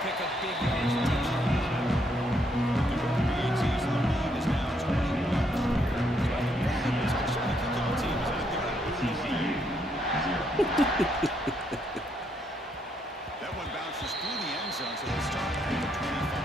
pick up big yards and touchdowns. BAT's lead is now 21. So after that, the touchdown kickoff team is out there leading the way. That one bounces through the end zone, so they'll start at the 25.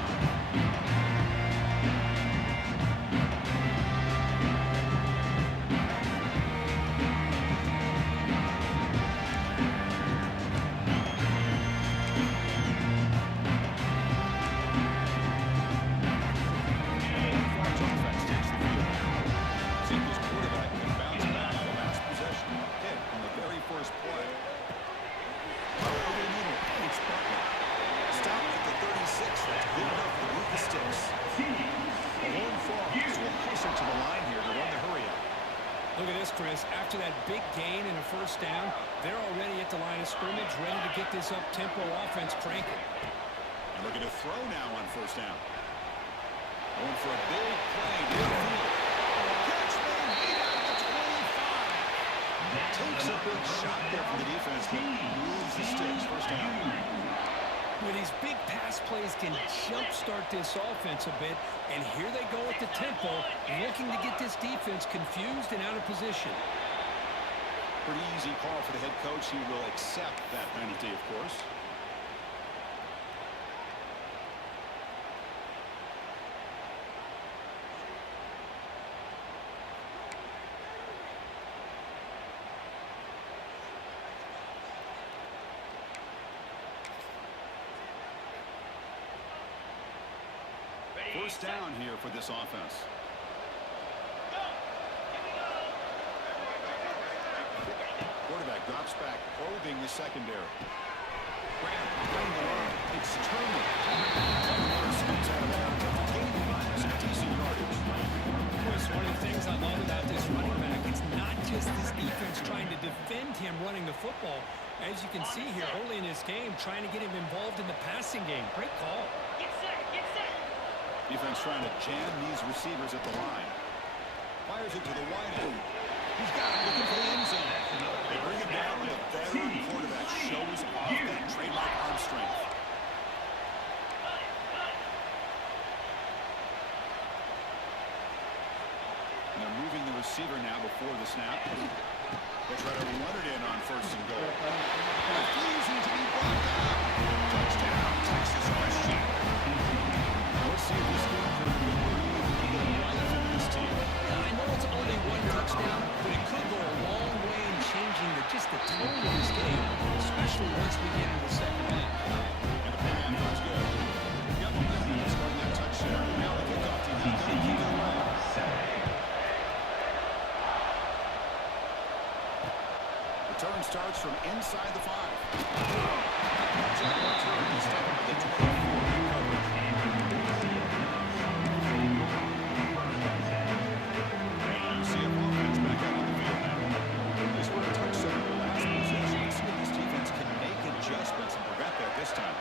Look at this, Chris. After that big gain and a first down, they're already at the line of scrimmage, ready to get this up-tempo offense cranking. And looking to throw now on first down. Going for a big play downfield. Catch made out of the 25. Takes a big shot there from the defense, but moves the sticks. First down. Where these big pass plays can jumpstart this offense a bit, and here they go at the tempo, looking to get this defense confused and out of position. Pretty easy call for the head coach. He will accept that penalty, of course. First down here for this offense. Quarterback drops back, probing the secondary. Graham running the run. It's Turner. Scoots out of bounds. Gaining some decent yardage. Chris, one of the things I love about this running back, it's not just this defense trying to defend him running the football. As you can see here early in this game, trying to get him involved in the passing game. Great call. Defense trying to jam these receivers at the line. Fires it to the wide end. He's got it, looking for the end zone. They bring him down, and the veteran quarterback shows off that trademark arm strength. And they're moving the receiver now before the snap. They'll try to run it in on first and goal. Refusing to be brought down. Touchdown, Texas Christian. Let's see if this game can breathe life in this team. I know it's only one touchdown, but it could go a long way in changing just the tone of this game, especially once we get into the second half. And the play feels good. Got momentum scoring that touchdown. Now the kickoff team has got to keep it alive. Return starts from inside the 5. Jack Return is down to the 24 coverage. See a offense back out on the field now. They scored a touchdown in the last possession. Let's see if this defense can make adjustments and prevent that this time.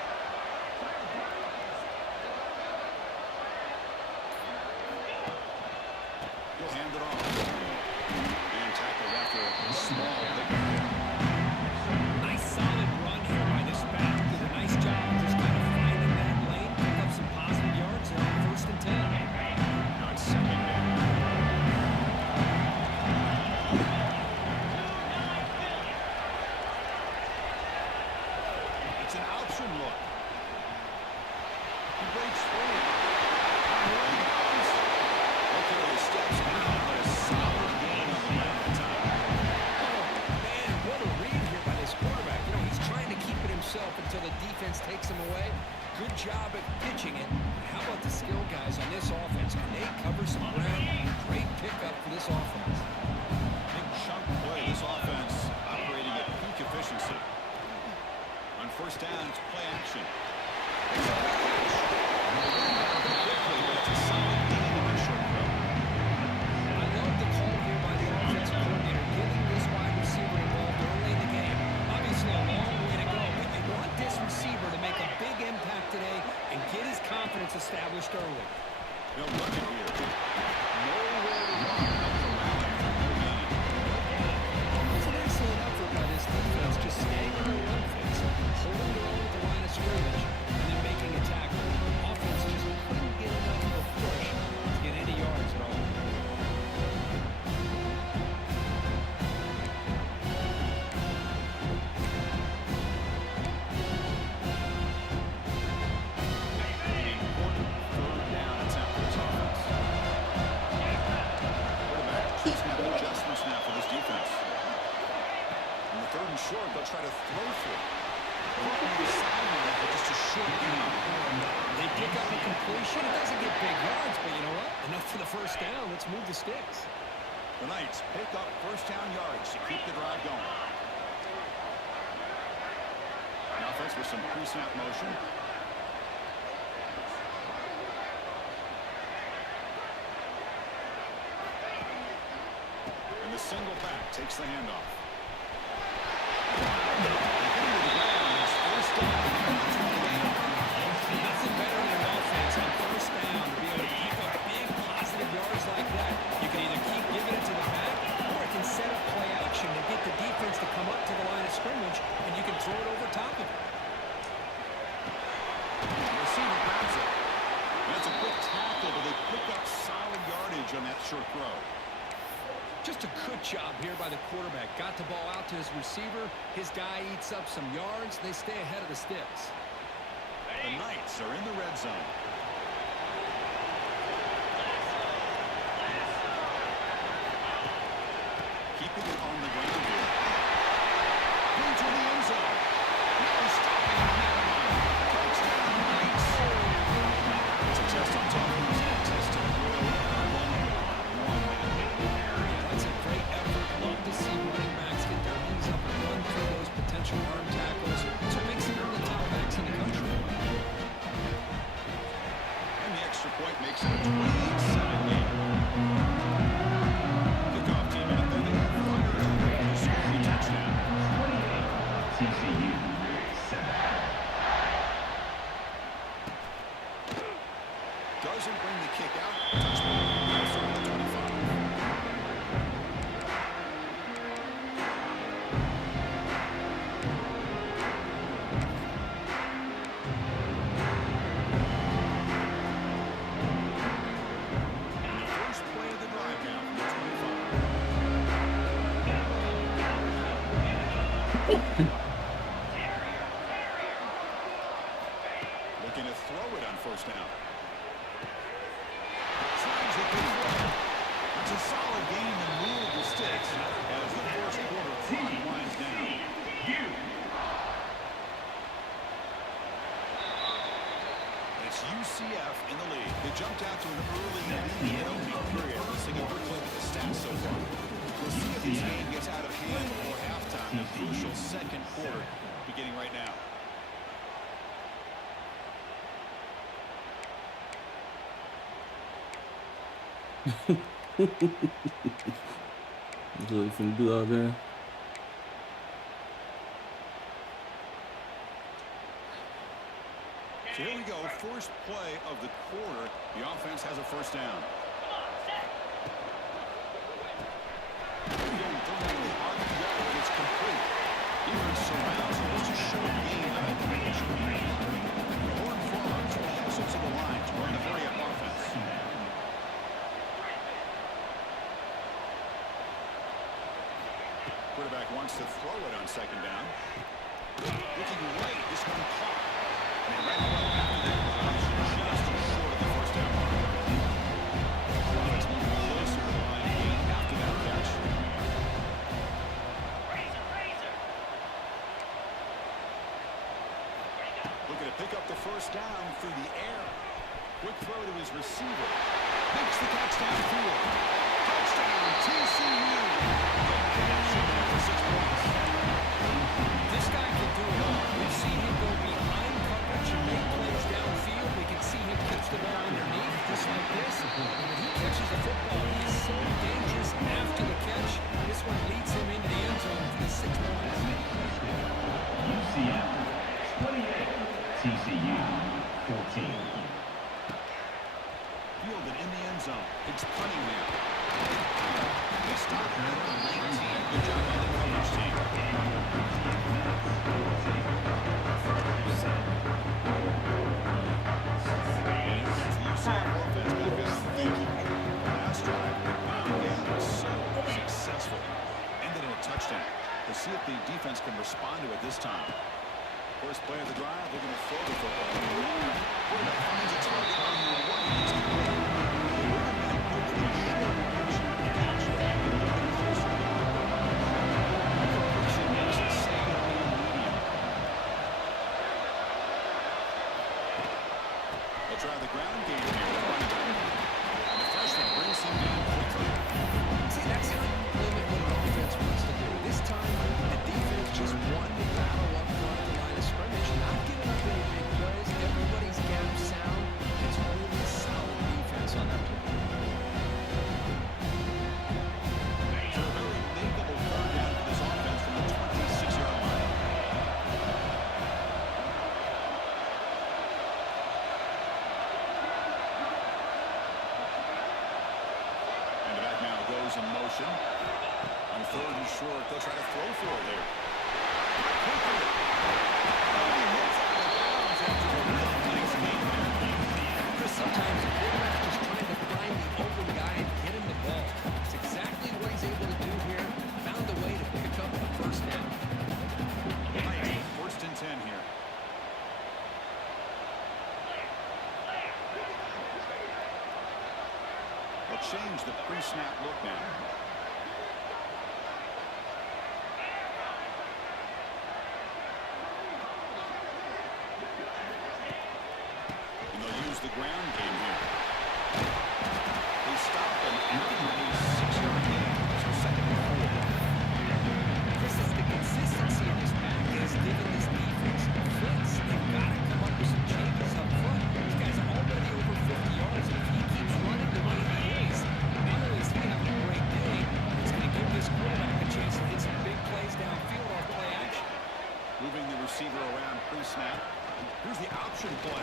He'll hand it off. Being tackled after a small lick. Nice solid run here by this back. Did a nice job just kind of finding that lane, pick up some positive yards there on 1st and 10. Now it's second down. It's an option look. He breaks through. Here he goes. Okay, he steps out, but a solid gain on the left time. Oh, man, what a read here by this quarterback. You know, he's trying to keep it himself until the defense takes him away. Good job at pitching it. How about the skill guys on this offense? Can they cover some ground? Great pickup for this offense. Big chunk play. This offense operating at peak efficiency. On first down, it's play action. It's a quick catch. Quickly, but it's a solid gain on a short throw. I love the call here by the offensive coordinator, getting this wide receiver involved early in the game. Obviously a long way to go, but they want this receiver to make a big impact today and get his confidence established early. They'll run it here. Nowhere to run up the route for no gain. It's an excellent effort by this defense, just staying on their run fits, holding their own at the line of scrimmage, and then making short count. They pick up a completion. It doesn't get big yards, but you know what? Enough for the first down. Let's move the sticks. The Knights pick up first down yards to keep the drive going. The offense with some pre-snap motion. And the single back takes the handoff. Nothing better than an offense on first down to be able to keep up big positive yards like that. You can either keep giving it to the back, or it can set up play action to get the defense to come up to the line of scrimmage, and you can throw it over top of it. The receiver grabs it. That's a quick tackle, but they pick up solid yardage on that short throw. Just a good job here by the quarterback. Got the ball out to his receiver. His guy eats up some yards. They stay ahead of the sticks. The Knights are in the red zone. Keeping it on the ground here. Into the end zone. No stopping on that one. Touchdown, Knights. It's a test on toughness. Test of will. That's a great effort. Love to see running backs get their knees up and run through those potential arm tackles. So it makes them one of the top backs in the country. And the extra point makes it a 28-7 game. Kickoff team out there. They have fired up. They scored a touchdown. TCU 7. Doesn't bring the kick out. Touchdown. Also at the 25. And the first play of the drive now from the 25. Looking to throw it on first down. Tries it to throw. That's a solid game and move the sticks as the first quarter clock winds down. It's UCF in the lead. They jumped out to an early lead in the opening period. Let's take a quick look at the stats so far. We'll see if this game gets out of hand before halftime. A crucial second quarter beginning right now. That's what we finna do out there. So here we go, first play of the quarter. The offense has a first down. Again, throwing the RPO, and it's complete. Even surrounds it, just a short gain on that creation. Horn Frogs will pass it to the line to run the hurry-up offense. Quarterback wants to throw it on second down. Looking right, this one caught. And right after that, just short of the first down mark. Offense moving closer to the line again after that catch. Looking to pick up the first down through the air. Quick throw to his receiver. Makes the catch downfield. Touchdown, TCU. For 6 points. This guy can do it all. We've seen him go behind coverage and make plays downfield. We can see him catch the ball underneath just like this. And when he catches the football, he is so dangerous after the catch. This one leads him into the end zone for the 6 points. UCF 28. TCU 14. Fielded in the end zone. It's punting now. They stop it at the 19. Good job by the coverage team. UCF offense back out thinking. Last drive, again, was so successful. Ended in a touchdown. We'll see if the defense can respond to it this time. First play of the drive, they're going to throw the football. Quarterback finds a target on the right. They'll try the ground game here. And the freshman brings him down quickly. See, that's how you limit what an offense wants to do. This time, the defense just won the battle up front at the line of scrimmage, not giving up any big plays. Everybody's gap sound. It's really solid defense on that play. So a very makeable third down for this offense from the 26-yard line. And back now goes in motion. On third and short, they'll try to throw for it here. Chris, sometimes the quarterback just trying to find the open guy and get him the ball. It's exactly what he's able to do here. Found a way to pick up the first down. First and 10 here. They'll change the pre-snap look now. And they'll use the ground game here. They stop them after a 6-yard gain. So second and 4. Chris, it's the consistency in this back is giving this defense fits. They've got to come up with some changes up front. These guys are already over 50 yards. If he keeps running the way he is, not only is he having a great day, it's going to give this quarterback a chance to hit some big plays downfield off play action. Moving the receiver around pre-snap. Here's the option play.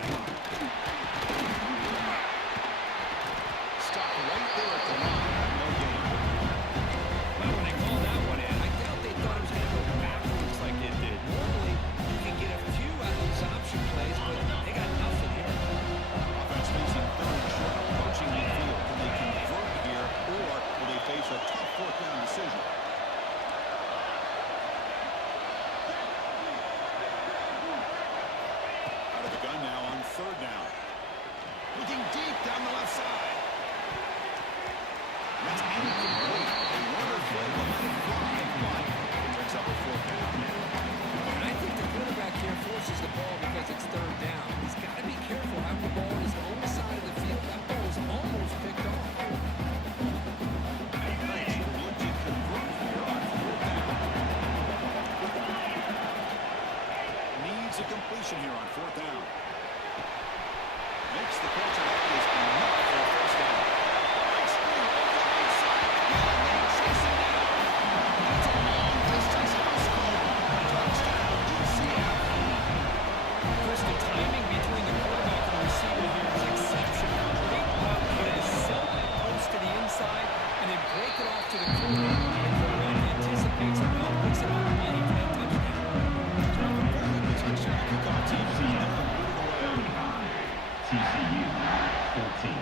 Stop right there at the line. No gain. Well, when they called that one in, I doubt they thought it was going to go backwards like it did. Normally, you can get a few out of those option plays, but they got nothing here. Offense facing third and short, approaching midfield. Can they convert here, or will they face a tough fourth down decision? Out of the gun now on third down. Looking deep down the left side. That's incomplete. A wonderful line fly, but it brings up a fourth down. And I think the quarterback here forces the ball because it's third down. He's got to be careful having the ball on his own side of the field. That ball is almost picked off. Nice. Look to convert here on fourth down. Needs a completion here on fourth down. Makes the catch, and that is enough for a first down. Big screen over the right side. Chase him down. That's a long distance high school. Touchdown, UCF. Chris, the timing between the quarterback and the receiver here is exceptional. Great block here to sell that post to the inside and then break it off to the quarterback. The quarterback anticipates it well, puts it on the plane for that touchdown. The touchdown kickoff team is now moving away. TCU 14.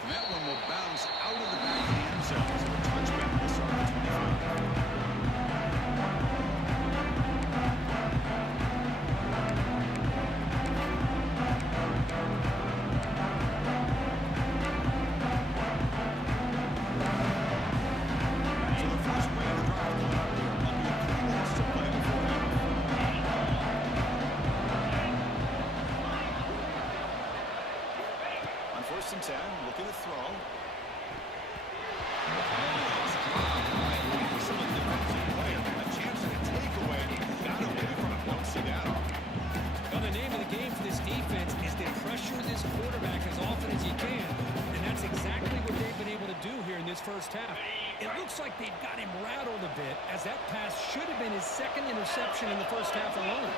And that one will bounce out of the back of the end zone. So a touchback will start at 25. So the first play of the drive coming up here. Under 3 minutes to play before half. On first and 10, looking to throw. Excellent defensive play. A chance at a takeaway. Got away from it. Don't see that often. Well, the name of the game for this defense is to pressure this quarterback as often as you can, and that's exactly what they've been able to do here in this first half. It looks like they've got him rattled a bit, as that pass should have been his second interception in the first half alone.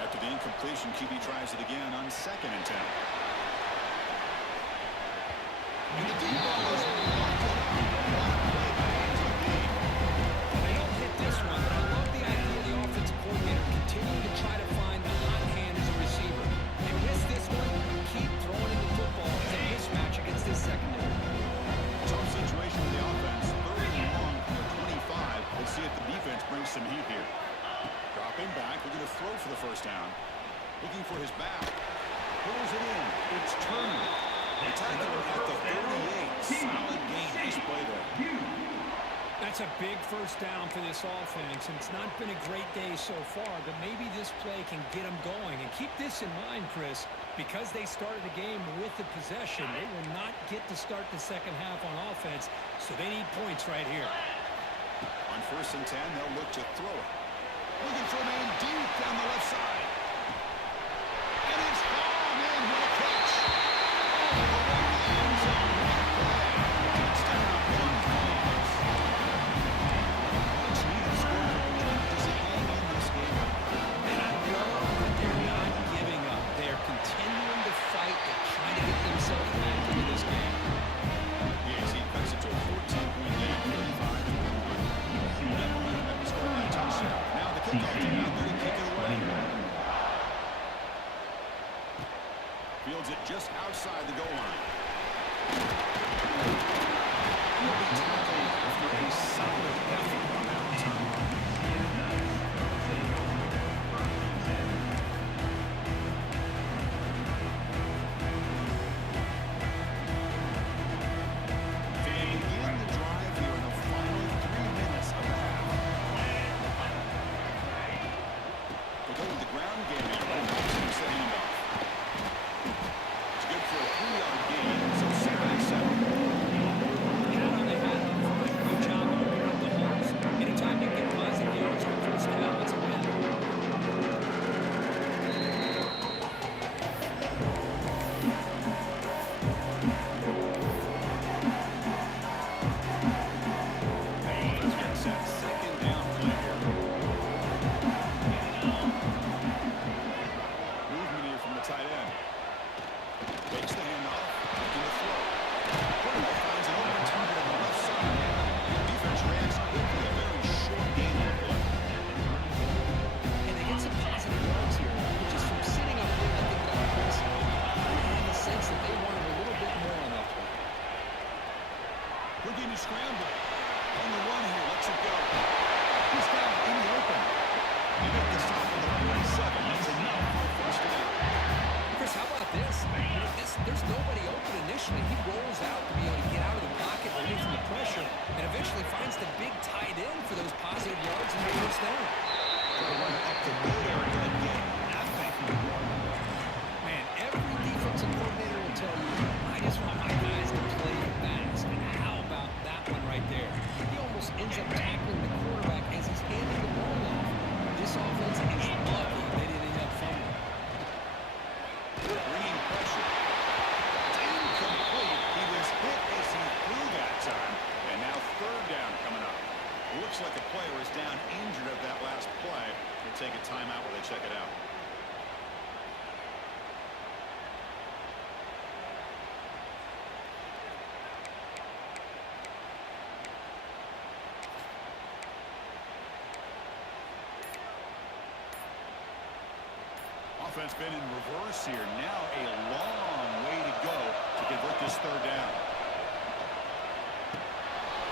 After the incompletion, QB tries it again on second and 10. And the deep ball is blocked it up. What a play by ATB. They don't hit this one, but I love the idea of the offensive coordinator continuing to try to find the hot hand as a receiver. They miss this one, keep throwing him the football as a mismatch against this secondary. Tough situation for the offense. Third and long from the 25. Let's see if the defense brings some heat here. Dropping back. We're going to throw for the first down. Looking for his back. Pulls it in. It's Turner. They tackle him at the 38. Solid game display there. That's a big first down for this offense, and it's not been a great day so far, but maybe this play can get them going. And keep this in mind, Chris, because they started the game with the possession, they will not get to start the second half on offense, so they need points right here. On 1st and 10, they'll look to throw it. Looking for a man deep down the left side. And it's gone in. What a catch. Oh, the way to the end zone. What a play. Touchdown, one cause. Much needed score. Does it hang in this game? And I love that they're not giving up. They're continuing to fight and trying to get themselves back into this game. Yes, he cuts it to a 14-point lead, 35-21. That scored by a touchdown. Now the kickoff team out there to kick it away. Fields it just outside the goal line. He'll be tackled after a solid effort on that return. They begin the drive here in the final 3 minutes of the half. They go to the ground game here. Keeps the handoff. It's good for a 3-yard gain, so 7 and 7. Good job opening up the holes. Anytime you get positive yards on first down, it's a win. Offense gets set. Second down play here. Movement here from the tight end. Takes the handoff. Looking to throw. Quarterback finds an open target on the left side. Defense reacts quickly. A very short game on the play. And they get some positive yards here, which is from sitting up there. I think that Chris, in the sense that they wanted a little bit more on that play. Looking to scramble. On the run here. Lets it go. He's got it in the open. They make the stop on the 47. That's enough for a first down. Chris, how about this? There's nobody open initially. He rolls out to be able to get out of the pocket away from the pressure and eventually finds the big tight end for those positive yards and the first down. Run up the middle there. Good game. Nothing. Man, every defensive coordinator will tell you, I just want my guys to play fast. And how about that one right there? He almost ends up tackling the quarterback as he's handing the ball off. This offense is lucky they didn't end up fumbling. Bringing pressure. It's incomplete. He was hit as he threw that time. And now 3rd down coming up. Looks like a player is down injured at that last play. We'll take a timeout while they check it out. Offense been in reverse here. Now a long way to go to convert this 3rd down.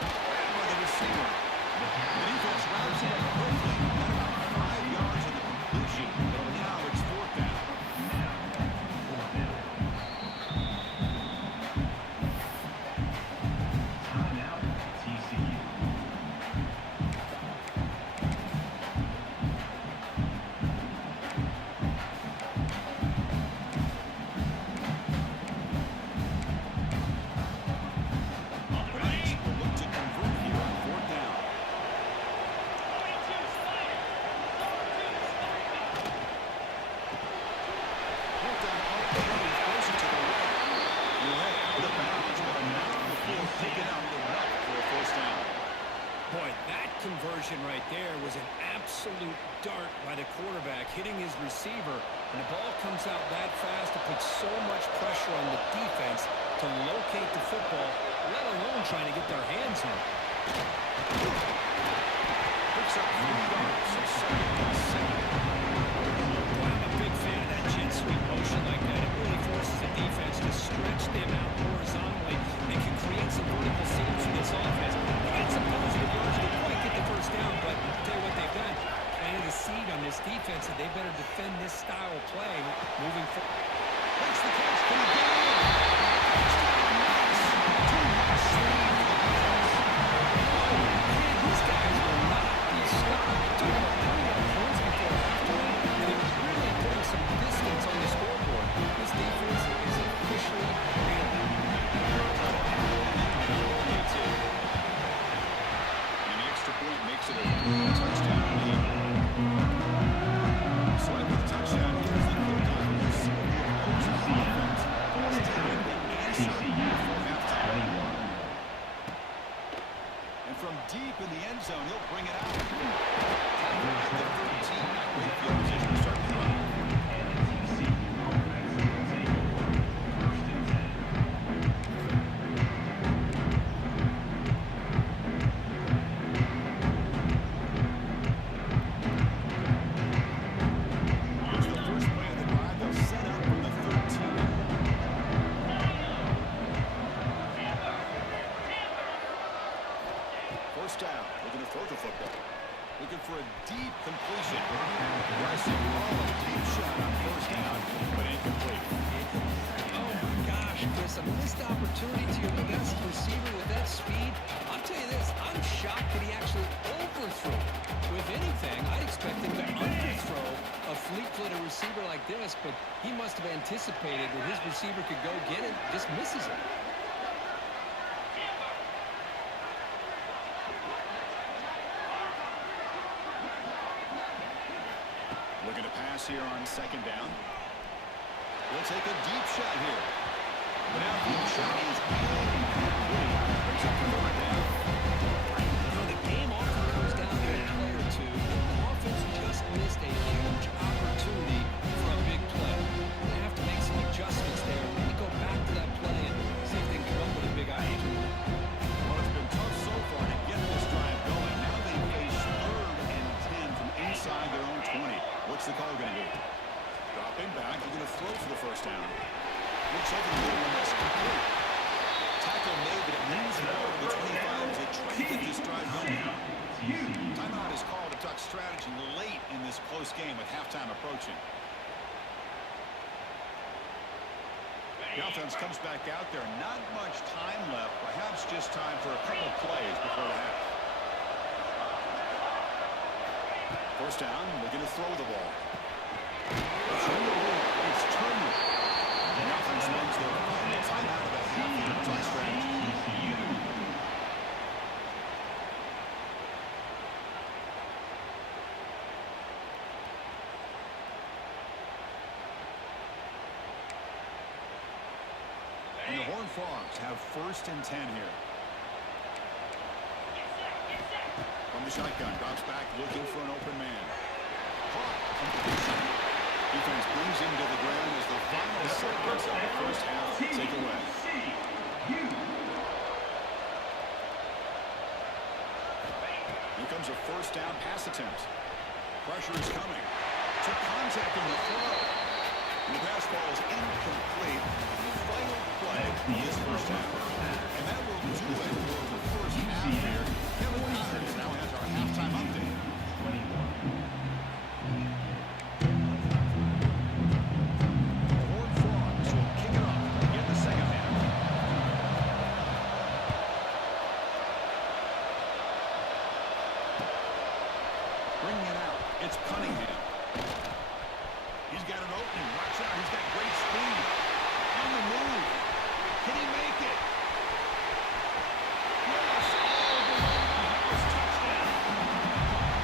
Grabbed by the receiver. The defense rounds it up quickly. Got about 5 yards of the completion. But now it's 4th down. Timeout, TCU. Look to convert here on 4th down. Fourth down, closer to the right. You'll head out of bounds, but now the field taken out the right for a first down. Boy, that conversion right there was an absolute dart by the quarterback, hitting his receiver, and the ball comes out that fast to put so much pressure on the defense to locate the football, let alone trying to get their hands on it. Picks up 3 yards, so 2nd and 7. Boy, I'm a big fan of that jet sweep motion like that. It really forces the defense to stretch them out horizontally and can create some vertical seams for this offense. They got some positive yards. They didn't quite get the first down, but I'll tell you what they've done. Planted a seed on this defense that they better defend this style of play moving forward. Makes the catch. Can he get it in? Touchdown, Knox. Too much speed for the Browns. Oh, fleet-footed receiver like this, but he must have anticipated that his receiver could go get it, just misses it. Looking to pass here on second down. We'll take a deep shot here. But now the shot is incomplete. Brings up the third down. You know, the game often comes down to a play or two. The offense just missed a huge opportunity for a big play. They have to make some adjustments there. Maybe go back to that play and see if they can come up with a big opportunity. Well, it's been tough so far to get this drive going. Now they face 3rd and 10 from inside their own 20. What's the call going to be? Dropping back. They're going to throw for the first down. Looks over the middle and that's complete. Tackle made, but it means more to the 25 as they try to get this drive going. Timeout is called to talk strategy late in this close game with halftime approaching. The offense comes back out there. Not much time left. Perhaps just time for a couple plays before the half. First down, they're going to throw the ball. It's Turner. The offense wins their final timeout of the half here to talk strategy. And the Horned Frogs have 1st and 10 here. From the shotgun, drops back, looking for an open man. Caught from position. Defense brings him to the ground as the final seconds of the first half take away. Here comes a first down pass attempt. Pressure is coming. Took contact in the throw. And the pass ball is incomplete. The final play is first down. And that will do it for the first half here. Kevin Connors now has our halftime update. The Horned Frogs will kick it off to get the second half. Bringing it out, it's Cunningham. He's got an opening. Watch out, he's got great speed. On the move. Can he make it? Yes, all the way to the house. Touchdown.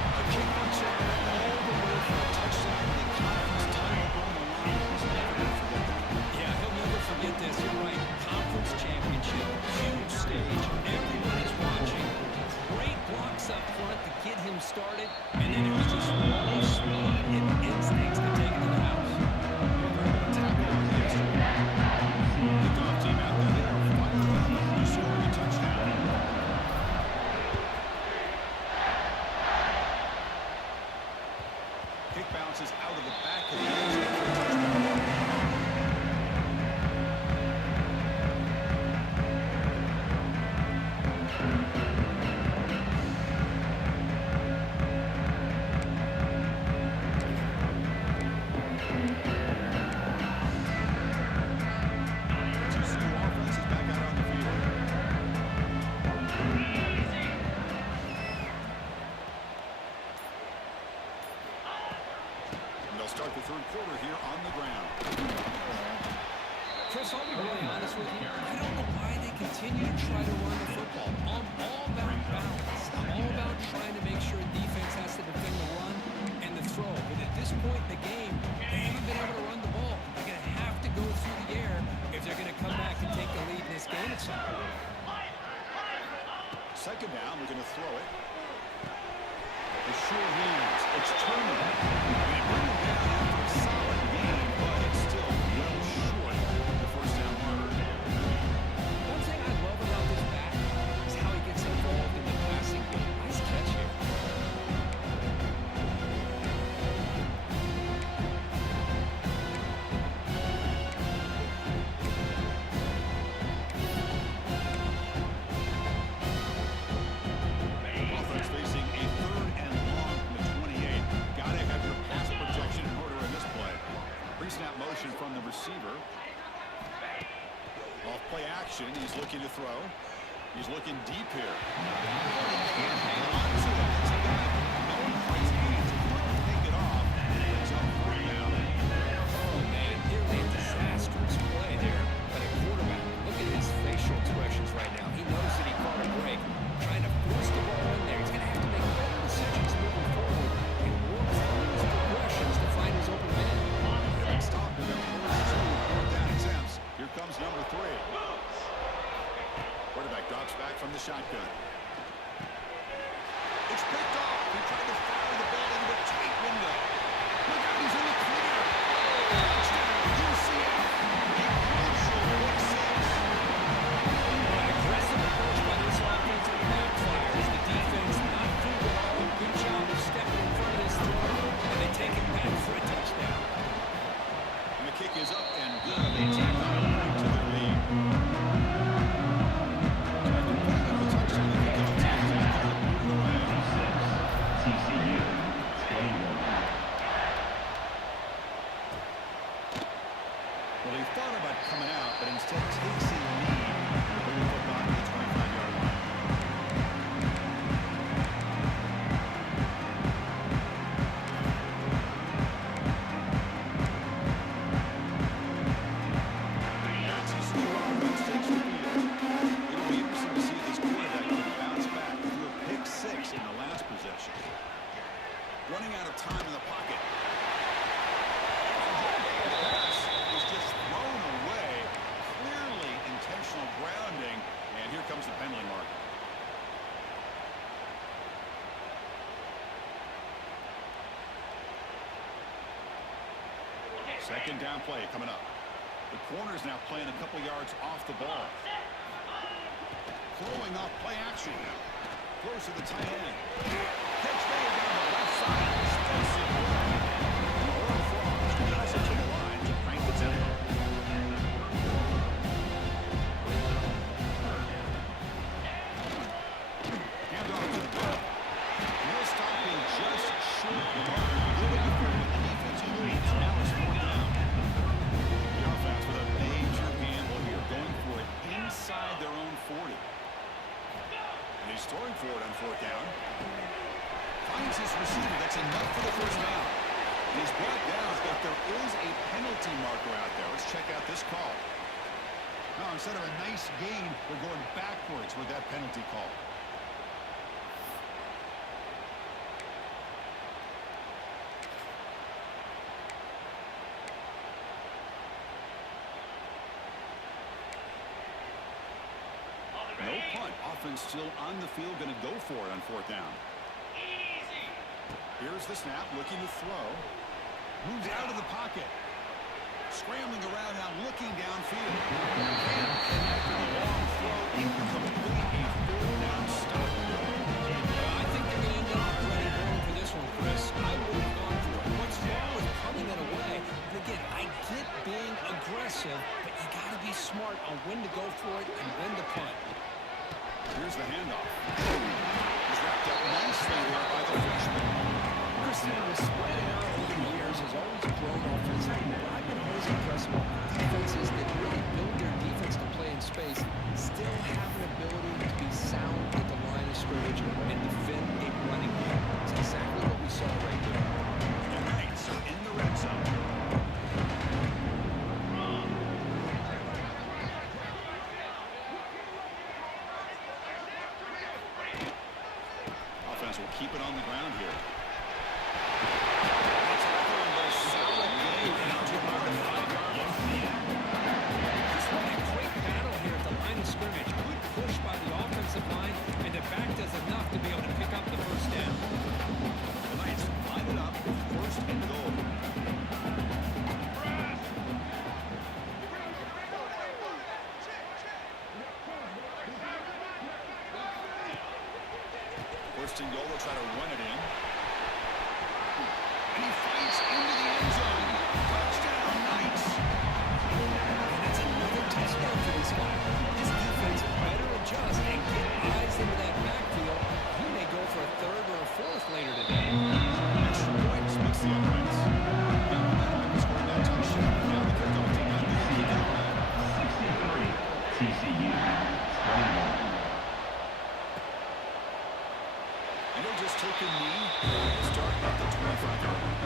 A kick return all the way for a touchdown. The conference title on the line. He's never going to forget that. Yeah, he'll never forget this. You're right. Conference championship, huge stage. Everybody's watching. Great blocks up front to get him started. And then it was just raw speed and instincts to take it to the house. Tackle on yesterday. Kickoff team out there. They are fired up. He scored a touchdown. Kick bounces out of the back of the end zone for a touchdown. TCU offense is back out on the field. And they'll start the third quarter here on the ground. Chris, I'll be really honest with you. I don't know why they continue to try to run the football. I'm all about balance. I'm all about trying to make sure defense has to defend the run and the throw. But at this point in the game, they haven't been able to run the ball. They're going to have to go through the air if they're going to come back and take the lead in this game at some point. Second down, we're going to throw it. The sure hands. It's Turner. They bring him down after a solid game, but it's still well short of the first down marker. One thing I love about this back is how he gets involved in the passing game. Nice catch here. Offense facing a 3rd and long from the 28. Gotta have your pass protection in order in this play. Pre-snap motion from the receiver. Off play action, he's looking to throw. He's looking deep here. No one quite hands. He couldn't take it off. It's up 3 shotgun. It's picked off. He tried to fire the ball into a tight window. Look out, he's in the clear. Touchdown, UCF. A crucial pick six. An aggressive approach by this offense backfires. The defense not through it all. Good job of stepping in front of this throw, and they take it back for a touchdown. And the kick is up and good. They take on a point to their lead. TCU 21. Well, he thought about coming out, but instead takes a knee and brings the football to the 25-yard line. That's his new offense takes the field. It'll be interesting to see if this quarterback can bounce back through a pick six in the last possession. Running out of time in the pocket. The pass is just thrown away. Clearly intentional grounding. And here comes the penalty mark. Second down play coming up. The corner's now playing a couple yards off the ball. Throwing off play action. Throws to the tight end. Catch made down the left side. Explosive play. And the Horned Frogs pass it to the line to crank the tempo. Hand off to the ball. No stopping just short of the mark. Really good with the defensive leads. Now it's 4th down. The offense with a major gamble here, going for it inside their own 40. And he's throwing for it on 4th down. Finds his receiver. That's enough for the first down. And he's brought down, but there is a penalty marker out there. Let's check out this call. Now, instead of a nice gain, we're going backwards with that penalty call. No punt. Offense still on the field, going to go for it on 4th down. Here's the snap, looking to throw. Moves out of the pocket. Scrambling around now, looking downfield. Can't connect with a long throw. Incomplete, a 4th down stop. I think they're going to end up running home for this one, Chris. I would have gone for it. What's wrong with punting it away? And again, I get being aggressive, but you got to be smart on when to go for it and when to punt. Here's the handoff. He's wrapped up nicely there by the freshman. Chris, spreading out over the years has always grown offensively, but I've been always impressed with defenses that really build their defense to play in space, still have an ability to be sound at the line of scrimmage and defend a running game. It's exactly what we saw right there. The Knights are in the red zone. Offense will keep it on the ground here. Solid gain out to about the 5-yard line. Just what a great battle here at the line of scrimmage. Good push by the offensive line, and the back does enough to be able to pick up the first down. The Knights line it up with 1st and goal. First and goal, they'll try to run it in. And he fights into the end zone. Touchdown, Knights. And that's another touchdown for this guy. His defense better adjust and get eyes into that backfield. He may go for a 3rd or a 4th later today. Extra points makes the offense. Now momentum is scoring that touchdown. Now the kickoff team out there. 63. TCU 21. And he'll just take a knee and start at the 25-yard line.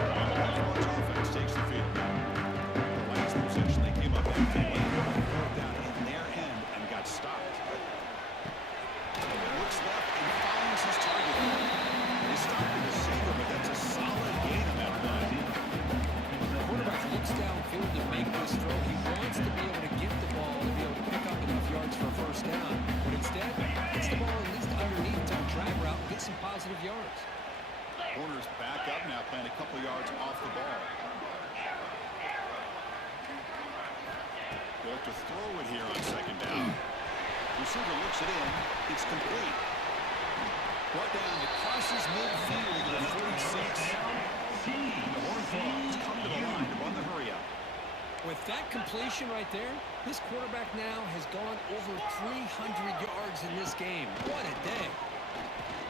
Offense takes the field. The last possession they came up empty. 4th down knocked off the ball. They'll have to throw it here on second down. Receiver looks it in. It's complete. Brought down to crosses midfield at 46. The Horned Frogs come to the line to run the hurry up. With that completion right there, this quarterback now has gone over 300 yards in this game. What a day.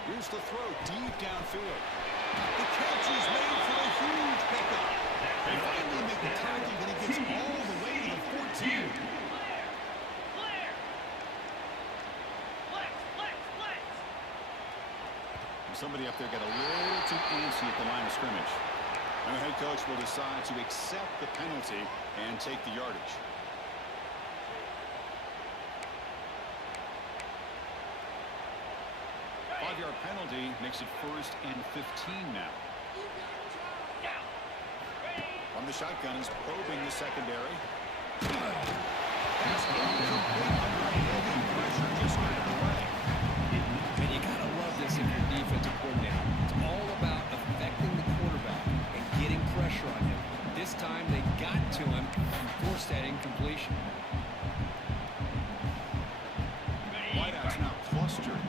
Here's the throw deep downfield. The catch is made for a huge pickup. They finally make the tackle, but he gets all the way to the 14. Somebody up there got a little too antsy at the line of scrimmage. And the head coach will decide to accept the penalty and take the yardage. Five-yard penalty makes it 1st and 15 now. From the shotgun is probing the secondary. Pass incomplete under heavy pressure just out of the way. And you gotta love this if you're defensive coordinator. It's all about affecting the quarterback and getting pressure on him. This time they got to him and forced that incompletion. Wideouts now clustered.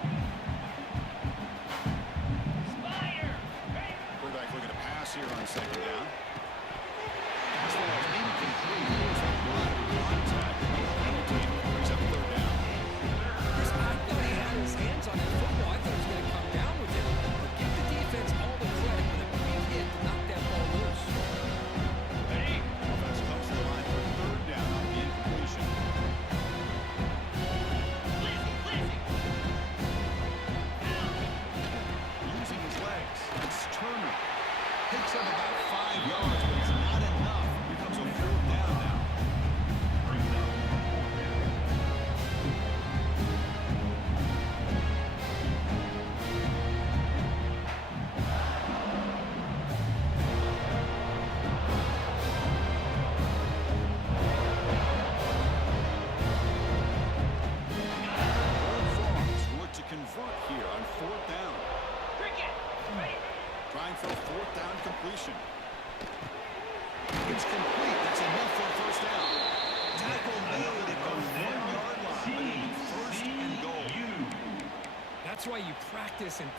Quarterback looking to pass here on second down. Pass ball is incomplete. There's a lot of contact. Penalty brings up 3rd down. I thought he had his hands on that football. I thought he was going to come down with it. But give the defense all the credit for the big hit to knock that ball loose. Offense comes to the line for 3rd down on the incompletion. Using his legs. It's Turner. Picks up about 5 yards, but it's not enough. Becomes a 4th down now. Frogs look to convert here on 4th down. Trying for a 4th down completion. It's complete. That's enough for a 1st down. Tackle made at the 1-yard line. But it'll be 1st and goal. That's why you practice and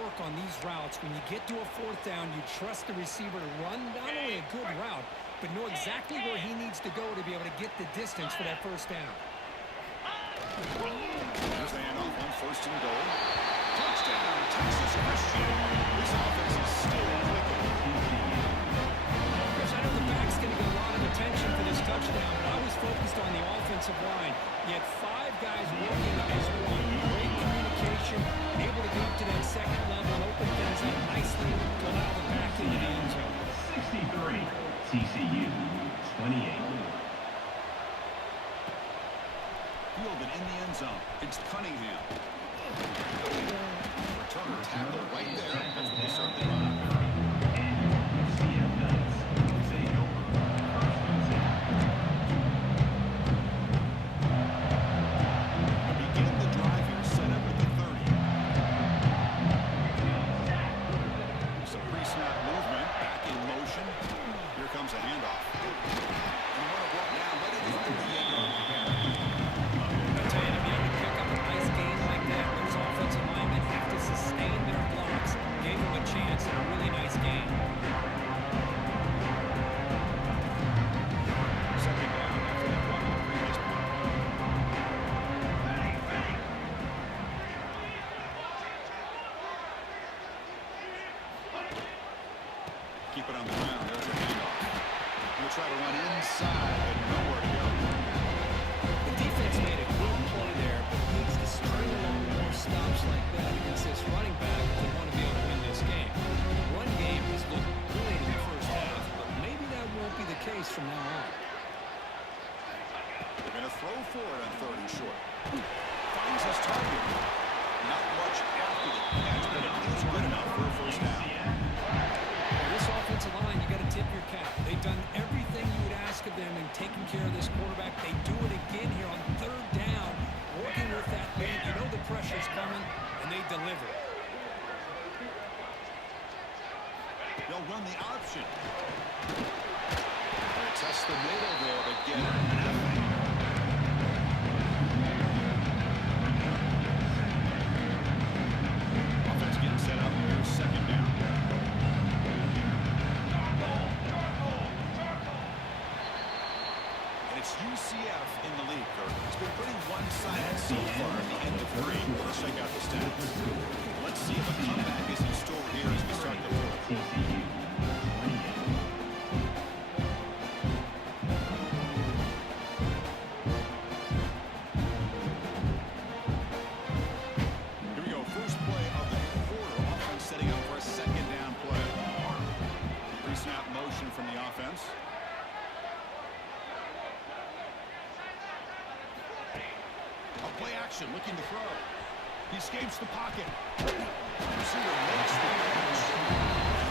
work on these routes. When you get to a 4th down, you trust the receiver to run not only a good route, but know exactly where he needs to go to be able to get the distance for that 1st down. There's the handoff on 1st and goal. Touchdown, Texas Christian. This offense is still clicking. Chris, I know the back's going to get a lot of attention for this touchdown, but I was focused on the offensive line. You had 5 guys working as one. Great communication, able to get up to that 2nd level and open things up nicely to allow the back into the end zone. 63, TCU, 28. Fielded in the end zone. It's Cunningham. Returner tackle right there. Hopefully something on. Begin the drive here. Set up at the 30. Some pre-snap movement. Back in motion. Here comes a handoff. And what a block down. But it is the I tell you, to be able to pick up a nice game like that, those offensive linemen have to sustain their blocks. Gave them a chance in a really nice game. Second down after that run on the previous play. Keep it on the ground. There's a handoff. We'll try to run inside, but nowhere to go. The defense made a good play there, but needs to string along more stops like that against this running back if they want to be able to win this game. The run game has looked good in the 1st half, but maybe that won't be the case from now on. They're going to throw for it on 3rd and short. Finds his target. Not much after the catch, but it is good enough for a 1st down. Well, this offensive line, you got to tip your cap. They've done everything you would ask of them in taking care of this quarterback. They do it again here on 3rd down, working with that lead. You know the pressure's coming, and they deliver. They'll run the option across the middle there to get nothing. Offense getting set up. Here's second down. And it's UCF in the lead, Kirk. It's been pretty one-sided so far at the end of three. Let's check out the stats. Let's see if a comeback is in store here as we start the fourth. TCU 28. Here we go. First play of the quarter. Offense setting up for a second down play. Pre-snap motion from the offense. Play action, looking to throw. He escapes the pocket. Receiver makes the catch.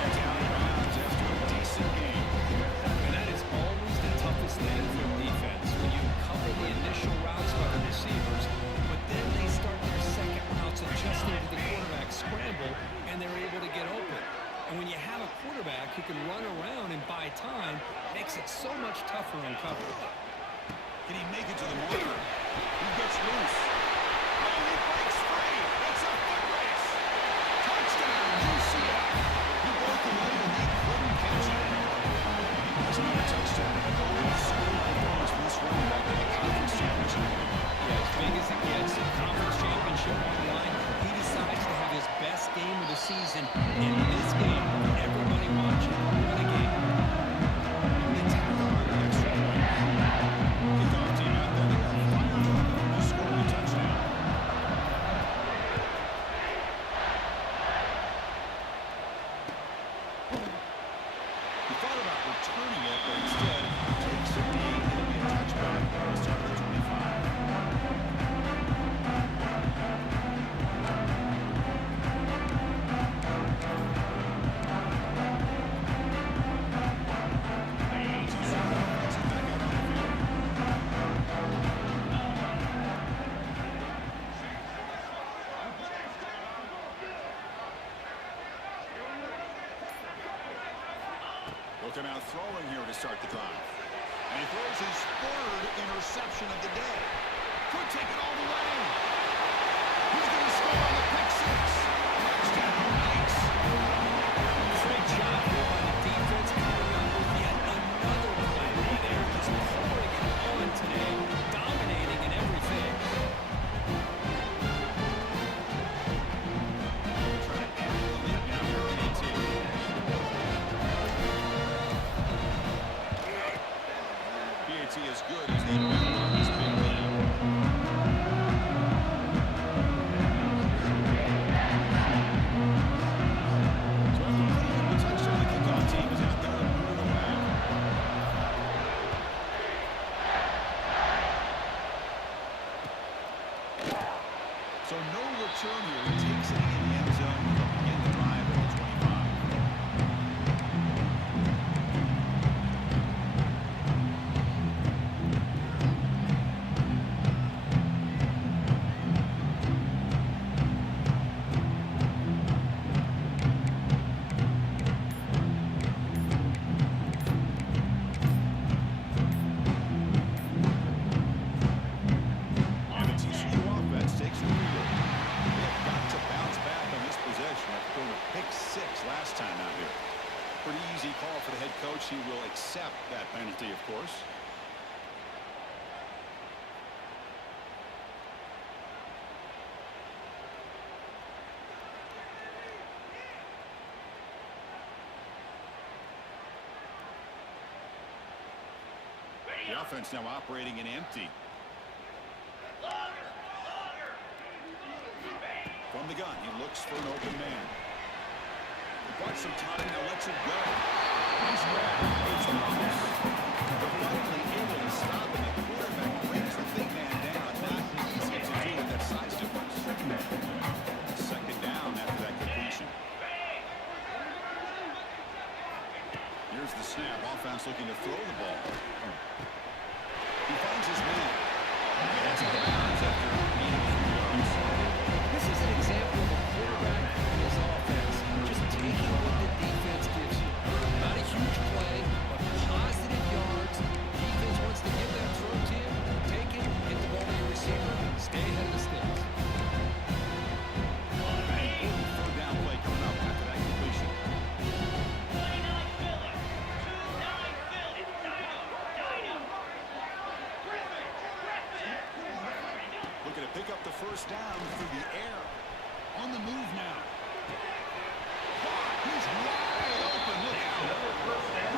And down in bounds after a decent game. And that is always the toughest thing for defense, when you cover the initial routes by the receivers, but then they start their second routes adjusting to the quarterback scramble, and they're able to get open. And when you have a quarterback who can run around and buy time, it makes it so much tougher on coverage. Can he make it to the marker? He gets loose. Oh, he breaks free. It's a foot race. Touchdown, UCF. He broke the line and he couldn't catch it. That's another touchdown. Scoring performance for this running back in the conference championship. Yeah, as big as it gets, the conference championship on the line, he decides to have his best game of the season in this game. Everybody watching. What a game. They tackle on the extra point. Kickoff team out there. He scored a touchdown. He thought about returning it, but instead takes a knee. It'll be a touchback. He'll start at the 25. Looking out throwing here to start the drive. And he throws his third interception of the day. Could take it all the way. He's going to score on the pick six. Touchdown, Knights. Great job here by the defense, coming up with yet another play there, just pouring it on today, dominating in everything. Trying to add the lead now here in 18. PAT is good as they build on this big lead. So after putting the touchdown, the kickoff team is out there and moving away. So no return here. He takes it in the end zone to begin the drive at the 25. And the TCU offense takes the lead. They've got to bounce back on this possession after throwing a pick six last time out here. Pretty easy call for the head coach. He will accept that penalty, of course. The offense now operating in empty. From the gun, he looks for an open man. He bought some time, now lets it go. Nice grab. It's the cross. They're finally able to stop him. The quarterback brings the big man down. Not easy to do with that size difference. Second down after that completion. Here's the snap. Offense looking to throw the ball. He finds his man. And it's out of bounds after being 3 yards. This is an example of a quarterback and his offense just taking what the defense gives you. Not a huge play, but positive yards, up the first down through the air. On the move now. He's wide open. Look out.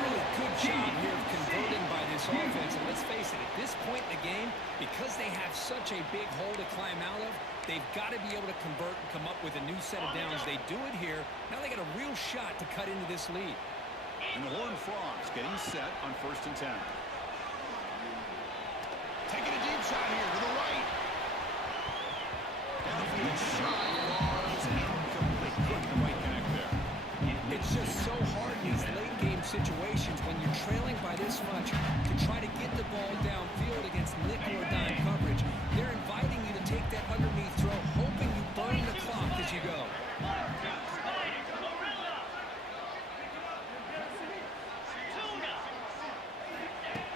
Really good job here of converting by this offense. And let's face it, at this point in the game, because they have such a big hole to climb out of, they've got to be able to convert and come up with a new set of downs. They do it here. Now they got a real shot to cut into this lead. And the Horned Frogs getting set on 1st and 10. Taking a deep shot here to the right. Downfield shot was incomplete. Couldn't quite connect there. It's just so hard in these late game situations when you're trailing by this much to try to get the ball downfield against nickel or dime coverage. They're inviting you to take that underneath throw, hoping you burn the clock as you go.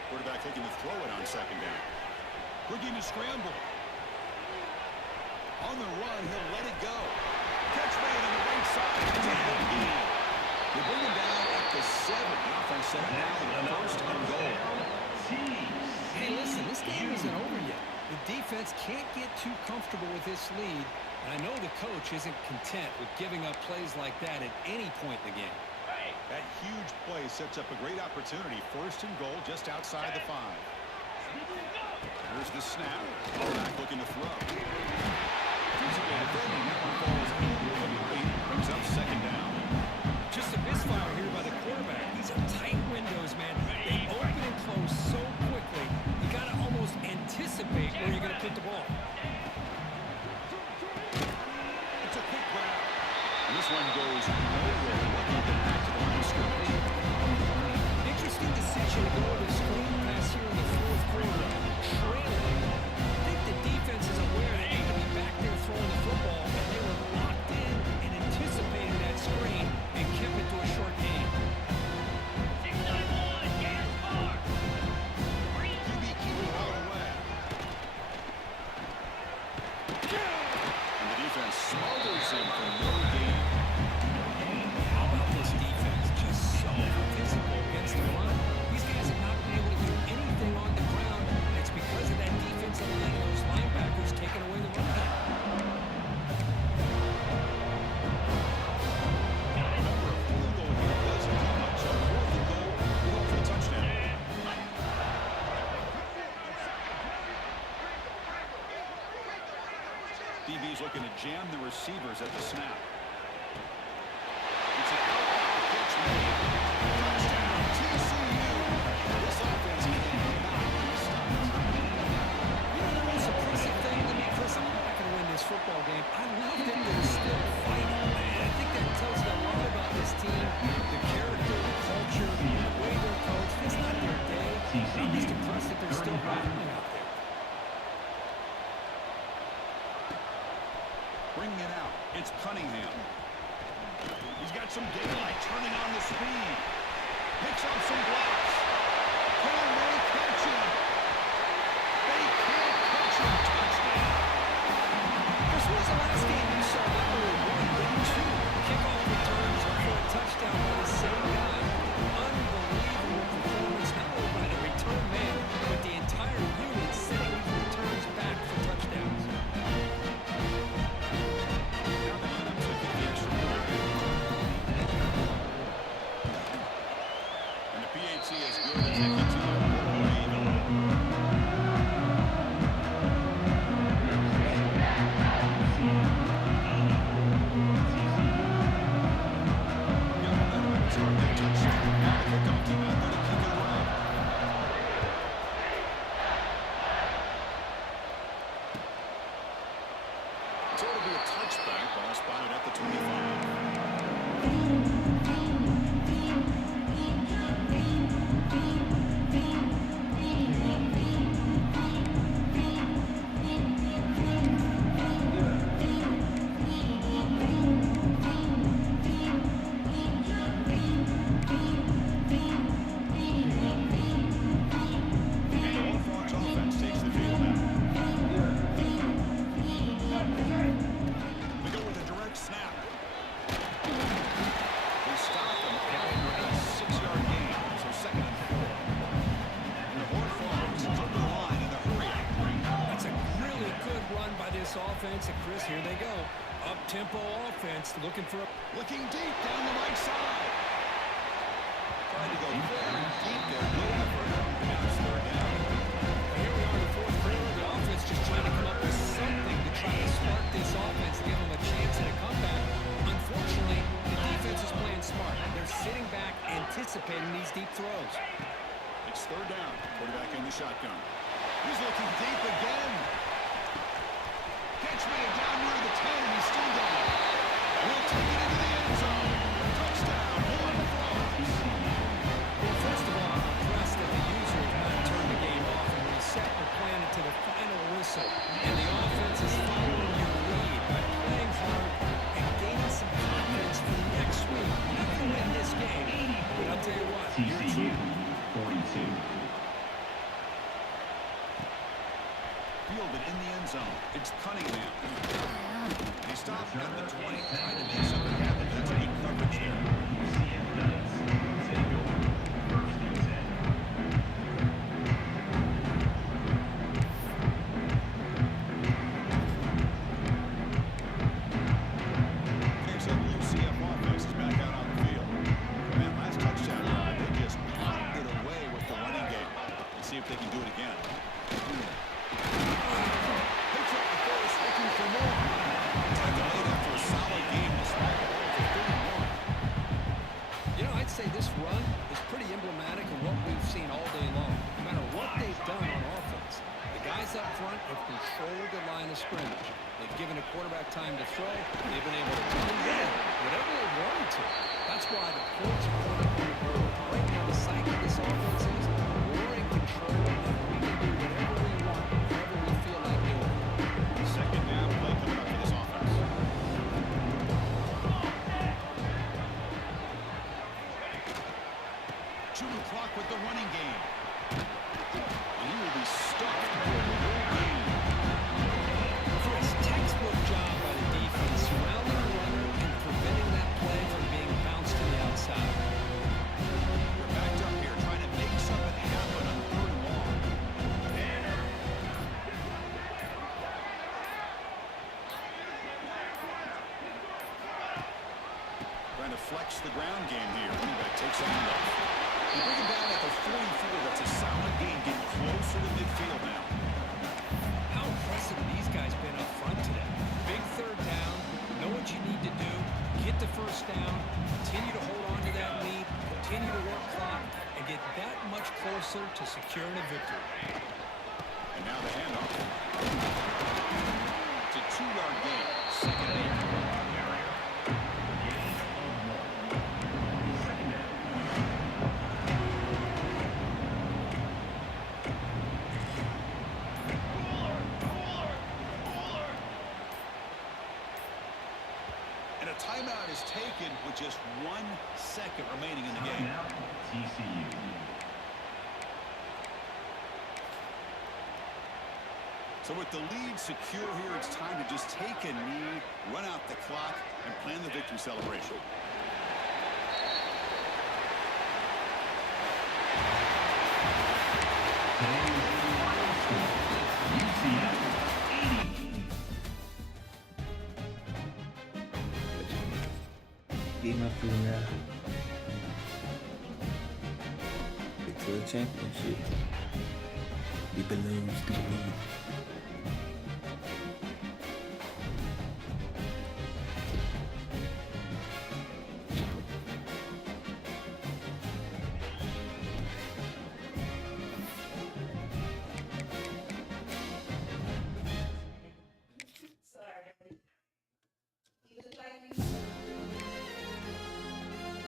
Quarterback looking to throw it on 2nd down. Looking to scramble. On the run, he'll let it go. Catch made on the right side. They bring him down at the 7. The offense set now on 1st and goal. Hey, listen, this game isn't over yet. The defense can't get too comfortable with this lead, and I know the coach isn't content with giving up plays like that at any point in the game. That huge play sets up a great opportunity. 1st and goal just outside the 5. Here's the snap. Back looking to throw. Brings up 2nd down. Just a misfire here by the quarterback. These are tight windows, man. They open and close so quickly. You got to almost anticipate where you're going to put the ball. It's a quick grab. And this one goes nowhere. Lucky to get back to the line of scrimmage. Interesting decision to go with a screen pass here in the 4th quarter. Trailing. I think the defense is aware they need to be back there throwing the football, and they were locked in and anticipating that screen and kept it to a short gain. QB keeping well away. And the defense smothers him for no gain. How about this defense? Just so physical against the run. These guys have not been able to do anything on the ground. It's because of that defensive line and those linebackers taking away the run game. Remember, a field goal here doesn't do much. On 4th and goal, we go for the touchdown. DB's looking to jam the receivers at the snap. It's an out pitch made. Touchdown, TCU. This offense cannot be stopped. You know the most impressive thing to me, Chris, I'm not going to win this football game. I love that they're still fighting, man. I think that tells you a lot about this team, the character, the culture, the way they're coached. It's not their day. I'm just impressed that they're still battling out there. Bringing it out, it's Cunningham. He's got some daylight turning on the speed. Picks up some blocks. Can they catch him? They can't catch him. Touchdown. Chris, when was the last game you saw that really one, then two kickoff returns for a touchdown by the same guy? Unbelievable performance, not only by the return man, but the entire unit setting these returns back for touchdowns. Now the Adams will get the extra point. And the PAT is good to take it to the or even. So it'll be a touchback. Ball spotted at the 25. points, and Chris, here they go. Up-tempo offense, looking Looking deep down the right side. Trying to go very deep there. No effort. Now it's third down. Here we are in the fourth quarter. The offense just trying to come up with something to try to spark this offense, give them a chance at a comeback. Unfortunately, the defense is playing smart. They're sitting back, anticipating these deep throws. It's third down. Quarterback in the shotgun. He's looking deep again. Catch made down near the 10, and he's still going. We'll take it into the end zone. Touchdown, Horned Frogs. Well, first of all, I'm impressed that the user has not turned the game off and we set the plan to the final whistle. And the offense is following your lead by playing hard and gaining some confidence for next week. Not going to win this game, but I'll tell you what, TCU 42. Fielded in the end zone. It's Cunningham. He stopped at the 20, trying to make something happen. That's good coverage there. UCF Knights take over 1st and 10. There's a UCF offense is back out on the field. Man, last touchdown drive, they just pounded away with the running game. Let's see if they can do it again. They took the first, looking for more. Tried to lay after a solid game. This ball for 31. You know, I'd say this run is pretty emblematic of what we've seen all day long. No matter what they've done on offense, the guys up front have controlled the line of scrimmage. They've given a quarterback time to throw. They've been able to run well, whatever they wanted to. That's why the points are coming on the board. Right now, the cycle of this offense is we're in control and we can do whatever we want, whatever we feel like doing. Second down play coming up for this offense. Shooting clock with the running game. And he will be stuck for the whole game. Chris, textbook job by the defense, surrounding the runner and preventing that play from being bounced to the outside. They're backed up here trying to make something happen on third and long. Trying to flex the ground game here. Running back takes on the They bring him down at the 44. That's a solid gain, getting closer to midfield now. How impressive have these guys been up front today? Big third down, know what you need to do, get the first down, continue to hold on to that lead, continue to work clock, and get that much closer to securing a victory. And now the handoff. It's a 2-yard gain. Second and 8. And a timeout is taken with just 1 second remaining in the game. Timeout, TCU. So with the lead secure here, it's time to just take a knee, run out the clock, and plan the victory celebration. Today's final score, UCF 80. Game up to now. Get to the championship. It belongs to me.